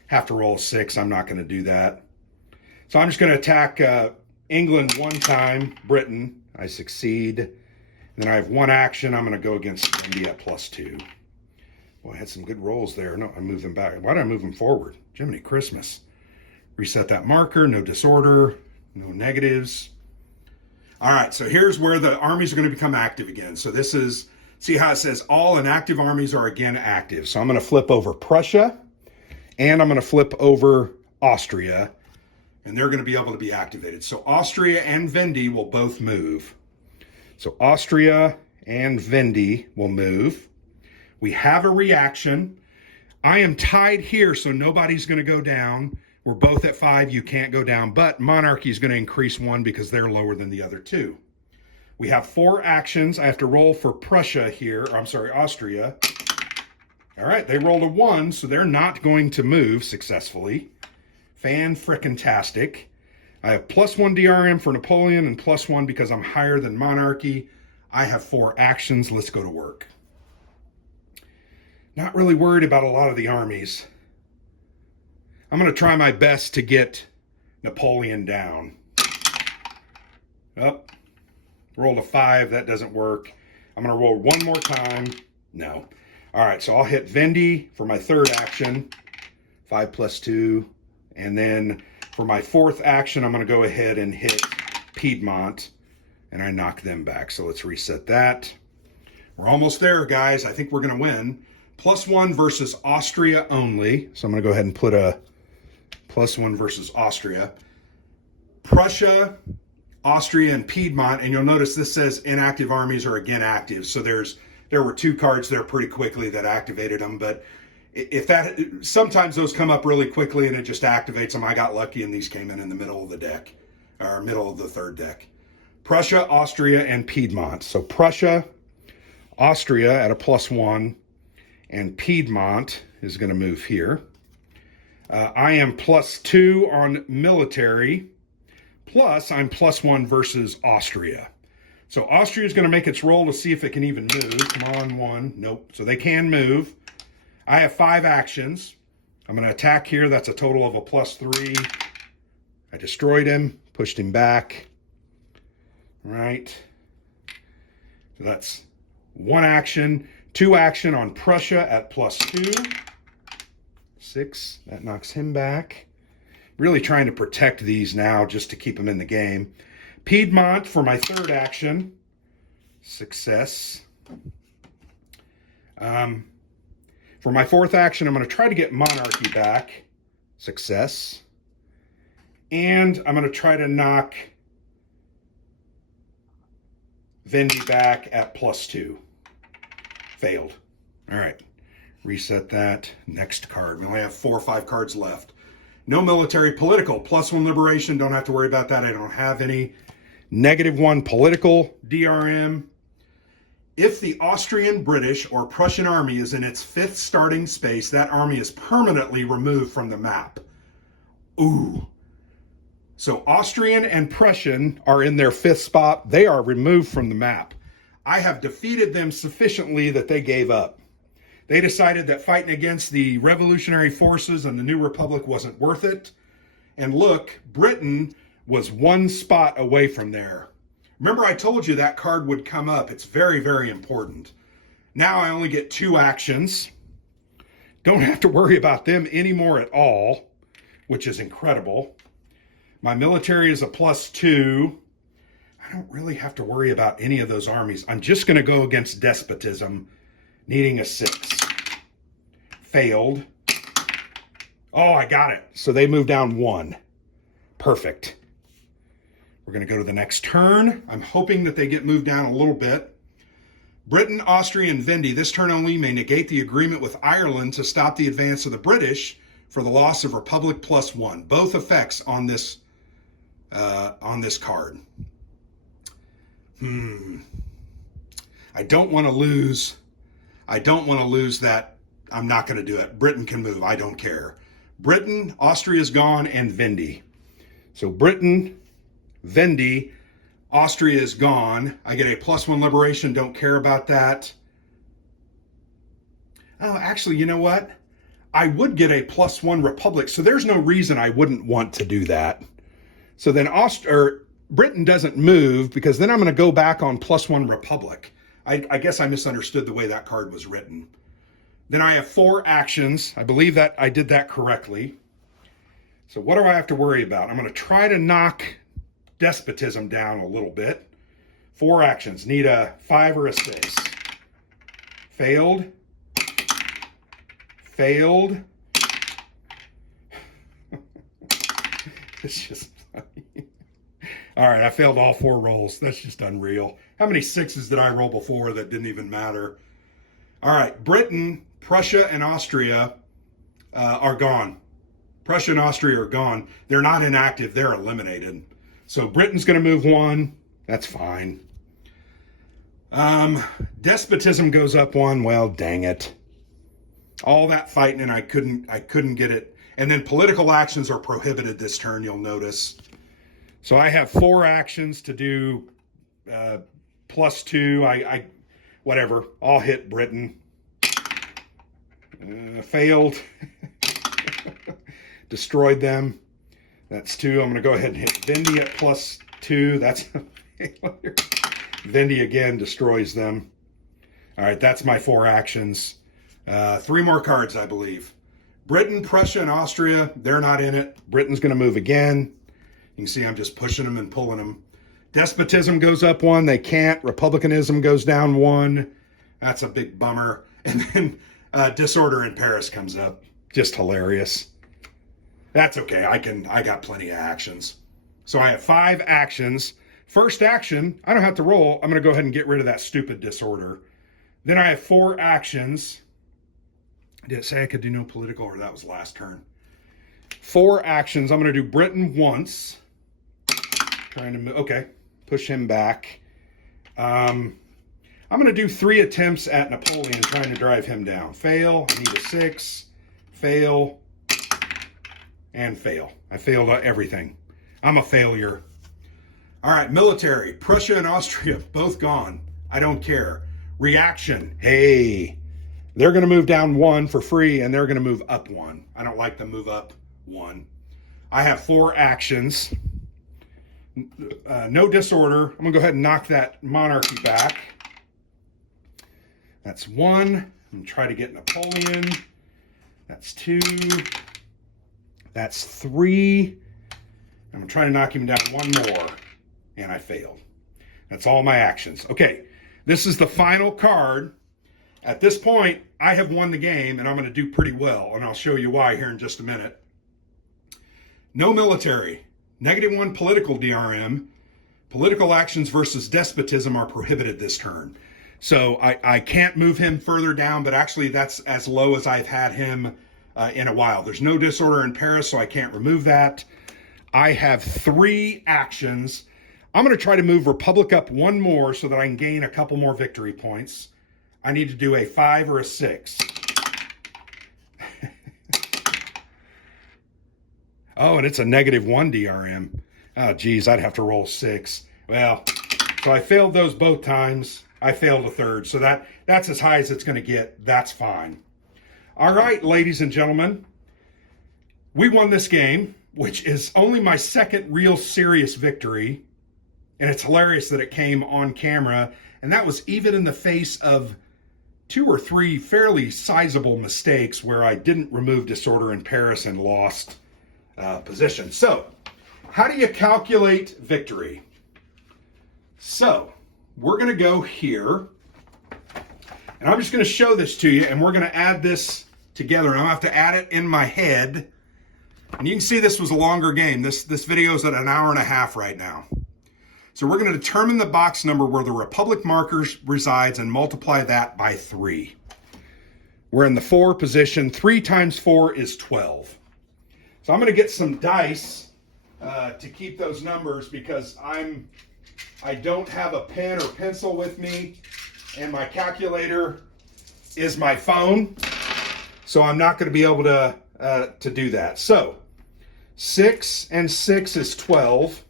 have to roll a 6. I'm not going to do that. So I'm just going to attack England 1 time, Britain. I succeed. And then I have 1 action. I'm going to go against India at +2. Boy, I had some good rolls there. No, I moved them back. Why did I move them forward? Jiminy Christmas. Reset that marker, no disorder, no negatives. All right, so here's where the armies are going to become active again. So this is, see how it says all inactive armies are again active. So I'm going to flip over Prussia, and I'm going to flip over Austria, and they're going to be able to be activated. So Austria and Vendee will both move. So Austria and Vendee will move. We have a reaction. I am tied here, so nobody's going to go down. We're both at 5. You can't go down, but monarchy is going to increase 1 because they're lower than the other 2. We have 4 actions. I have to roll for Prussia here, or I'm sorry, Austria. All right, they rolled a 1, so they're not going to move successfully. Fan-frickin-tastic. I have +1 DRM for Napoleon and +1 because I'm higher than monarchy. I have 4 actions. Let's go to work. Not really worried about a lot of the armies. I'm going to try my best to get Napoleon down. Up. Rolled a 5. That doesn't work. I'm going to roll 1 more time. No. All right, so I'll hit Vendee for my 3rd action. 5 + 2. And then for my 4th action, I'm going to go ahead and hit Piedmont. And I knock them back. So let's reset that. We're almost there, guys. I think we're going to win. +1 versus Austria only. So I'm going to go ahead and put a +1 versus Austria. Prussia, Austria, and Piedmont. And you'll notice this says inactive armies are again active. So there were 2 cards there pretty quickly that activated them. But if that, sometimes those come up really quickly and it just activates them. I got lucky and these came in the middle of the deck, or middle of the 3rd deck. Prussia, Austria, and Piedmont. So Prussia, Austria at a +1, and Piedmont is going to move here. I am +2 on military, plus I'm +1 versus Austria. So Austria is going to make its roll to see if it can even move. Come on, 1. Nope. So they can move. I have 5 actions. I'm going to attack here. That's a total of a +3. I destroyed him, pushed him back. Right. So that's 1 action. 2 action on Prussia at +2. 6. That knocks him back. Really trying to protect these now just to keep them in the game. Piedmont for my 3rd action. Success. For my 4th action, I'm going to try to get monarchy back. Success. And I'm going to try to knock Vendee back at +2. Failed. All right. Reset that. Next card. We only have 4 or 5 cards left. No military, political. +1 liberation. Don't have to worry about that. I don't have any. -1 political DRM. If the Austrian, British, or Prussian army is in its 5th starting space, that army is permanently removed from the map. Ooh. So Austrian and Prussian are in their 5th spot. They are removed from the map. I have defeated them sufficiently that they gave up. They decided that fighting against the revolutionary forces and the New Republic wasn't worth it. And look, Britain was 1 spot away from there. Remember, I told you that card would come up. It's very, very important. Now I only get 2 actions. Don't have to worry about them anymore at all, which is incredible. My military is a +2. I don't really have to worry about any of those armies. I'm just going to go against despotism, needing a 6. Failed. Oh, I got it. So they move down 1. Perfect. We're going to go to the next turn. I'm hoping that they get moved down a little bit. Britain, Austria, and Vendee. This turn only may negate the agreement with Ireland to stop the advance of the British for the loss of Republic +1. Both effects on this card. I don't want to lose. I don't want to lose that. I'm not going to do it. Britain can move. I don't care. Britain, Austria's gone, and Vendee. So Britain, Vendee, Austria is gone. I get a +1 liberation. Don't care about that. Oh, actually, you know what? I would get a +1 republic. So there's no reason I wouldn't want to do that. So then Britain doesn't move because then I'm going to go back on +1 republic. I guess I misunderstood the way that card was written. Then I have 4 actions. I believe that I did that correctly. So what do I have to worry about? I'm going to try to knock despotism down a little bit. 4 actions. Need a 5 or a 6. Failed. Failed. It's just funny. All right, I failed all 4 rolls. That's just unreal. How many 6s did I roll before that didn't even matter? All right, Britain, Prussia, and Austria are gone. Prussia and Austria are gone. They're not inactive. They're eliminated. So Britain's going to move 1. That's fine. Despotism goes up 1. Well, dang it. All that fighting, and I couldn't get it. And then political actions are prohibited this turn, you'll notice. So I have 4 actions to do +2. Whatever. I'll hit Britain. Failed. Destroyed them. That's 2. I'm going to go ahead and hit Vindy at +2. That's a failure. Vindy again destroys them. All right, that's my 4 actions. 3 more cards, I believe. Britain, Prussia, and Austria, they're not in it. Britain's going to move again. You can see I'm just pushing them and pulling them. Despotism goes up 1. They can't. Republicanism goes down 1. That's a big bummer. And then disorder in Paris comes up. Just hilarious. That's okay. I got plenty of actions. So I have 5 actions. First action, I don't have to roll. I'm going to go ahead and get rid of that stupid disorder. Then I have 4 actions. Did it say I could do no political, or that was last turn? 4 actions. I'm going to do Britain once. Trying to move. Okay. Push him back. I'm going to do 3 attempts at Napoleon, trying to drive him down. Fail. I need a 6. Fail. And fail. I failed everything. I'm a failure. All right. Military. Prussia and Austria, both gone. I don't care. Reaction. Hey. They're going to move down 1 for free, and they're going to move up 1. I don't like them move up 1. I have 4 actions. No disorder. I'm going to go ahead and knock that monarchy back. That's 1. I'm going to try to get Napoleon. That's 2. That's 3. I'm going to try to knock him down 1 more, and I failed. That's all my actions. Okay, this is the final card. At this point, I have won the game, and I'm going to do pretty well, and I'll show you why here in just a minute. No military. -1 political DRM. Political actions versus despotism are prohibited this turn. So I can't move him further down, but actually that's as low as I've had him in a while. There's no disorder in Paris, so I can't remove that. I have 3 actions. I'm going to try to move Republic up 1 more so that I can gain a couple more victory points. I need to do a 5 or a 6. Oh, and it's a -1 DRM. Oh, geez, I'd have to roll 6. Well, so I failed those both times. I failed a third. So that's as high as it's going to get. That's fine. All right, ladies and gentlemen. We won this game, which is only my 2nd real serious victory. And it's hilarious that it came on camera. And that was even in the face of 2 or 3 fairly sizable mistakes where I didn't remove disorder in Paris and lost position. So, how do you calculate victory? So, we're going to go here, and I'm just going to show this to you, and we're going to add this together. And I'm going to have to add it in my head. And you can see this was a longer game. This video is at 1.5 hours right now. So we're going to determine the box number where the Republic marker resides and multiply that by 3. We're in the 4 position. 3 times 4 is 12. So I'm going to get some dice to keep those numbers because I don't have a pen or pencil with me, and my calculator is my phone, so I'm not going to be able to do that. So 6 and 6 is 12.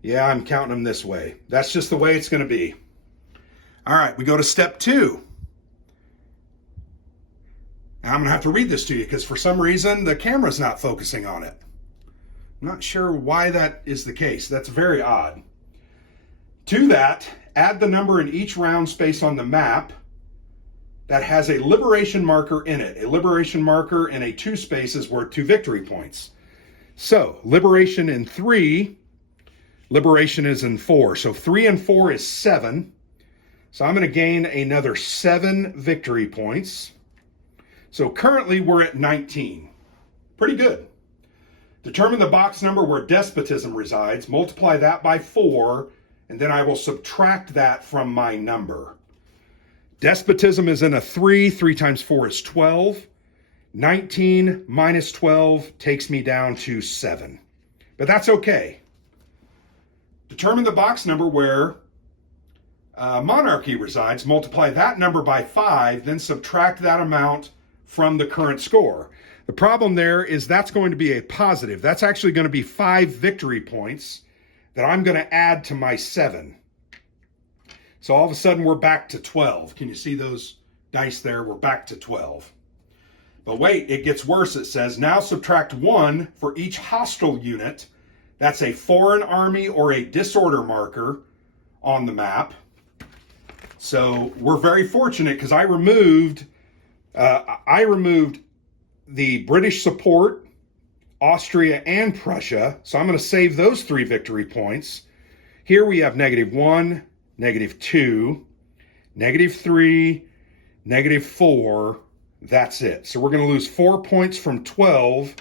Yeah, I'm counting them this way. That's just the way it's going to be. All right, we go to step 2. Now I'm going to have to read this to you because for some reason the camera's not focusing on it. I'm not sure why that is the case. That's very odd. To that, add the number in each round space on the map that has a liberation marker in it. A liberation marker in a 2 space is worth 2 victory points. So liberation in 3, liberation is in 4. So 3 and 4 is 7. So I'm going to gain another 7 victory points. So currently we're at 19. Pretty good. Determine the box number where despotism resides, multiply that by 4, and then I will subtract that from my number. Despotism is in a 3. 3 times 4 is 12. 19 minus 12 takes me down to 7. But that's okay. Determine the box number where monarchy resides, multiply that number by 5, then subtract that amount from the current score. The problem there is that's going to be a positive. That's actually going to be 5 victory points that I'm going to add to my 7. So all of a sudden we're back to 12. Can you see those dice there? We're back to 12. But wait, it gets worse. It says, now subtract 1 for each hostile unit. That's a foreign army or a disorder marker on the map. So we're very fortunate because I removed the British support, Austria, and Prussia. So I'm going to save those 3 victory points. Here we have -1, -2, -3, -4. That's it. So we're going to lose 4 points from 12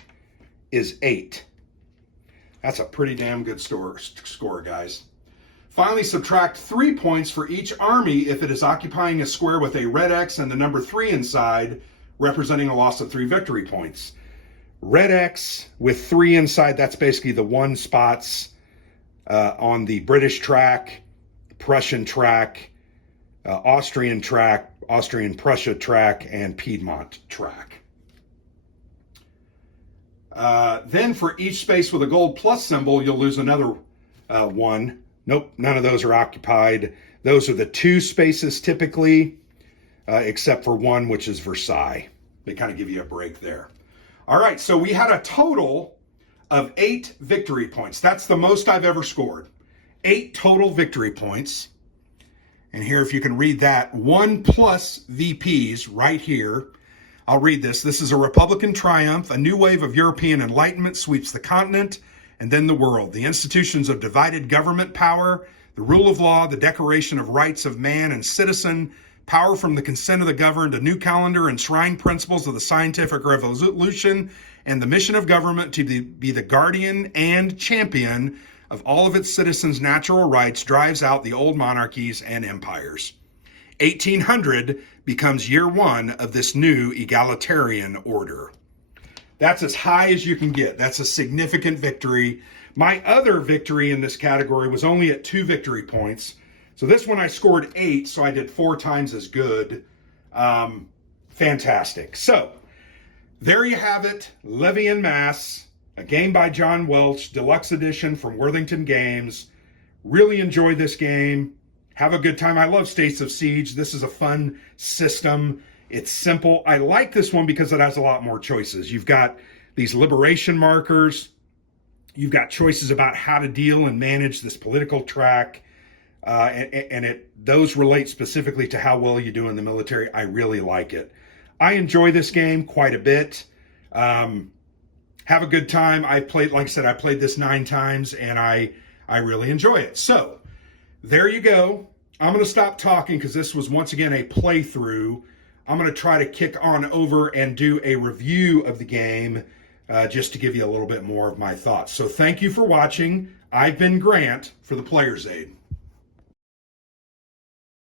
is 8. That's a pretty damn good score, guys. Finally, subtract 3 points for each army if it is occupying a square with a red X and the number 3 inside, representing a loss of 3 victory points. Red X with 3 inside, that's basically the 1 spots on the British track, Prussian track, Austrian track, Austrian-Prussia track, and Piedmont track. Then for each space with a gold plus symbol, you'll lose another 1. Nope, none of those are occupied. Those are the 2 spaces typically, except for 1, which is Versailles. They kind of give you a break there. All right, so we had a total of 8 victory points. That's the most I've ever scored. 8 total victory points. And here, if you can read that, 1 plus VPs right here. I'll read this. This is a Republican triumph. A new wave of European enlightenment sweeps the continent and then the world. The institutions of divided government power, the rule of law, the declaration of rights of man and citizen, power from the consent of the governed, a new calendar, enshrined principles of the scientific revolution, and the mission of government to be the guardian and champion of all of its citizens' natural rights drives out the old monarchies and empires. 1800 becomes year 1 of this new egalitarian order. That's as high as you can get. That's a significant victory. My other victory in this category was only at 2 victory points. So this one I scored 8, so I did 4 times as good. Fantastic. So there you have it, Levee and Masse, a game by John Welch, deluxe edition from Worthington Games. Really enjoyed this game. Have a good time. I love States of Siege. This is a fun system. It's simple. I like this one because it has a lot more choices. You've got these liberation markers. You've got choices about how to deal and manage this political track. And those relate specifically to how well you do in the military. I really like it. I enjoy this game quite a bit. Have a good time. Like I said, I played this 9 times and I really enjoy it. So there you go. I'm going to stop talking because this was once again a playthrough. I'm going to try to kick on over and do a review of the game just to give you a little bit more of my thoughts. So thank you for watching. I've been Grant for the Player's Aid.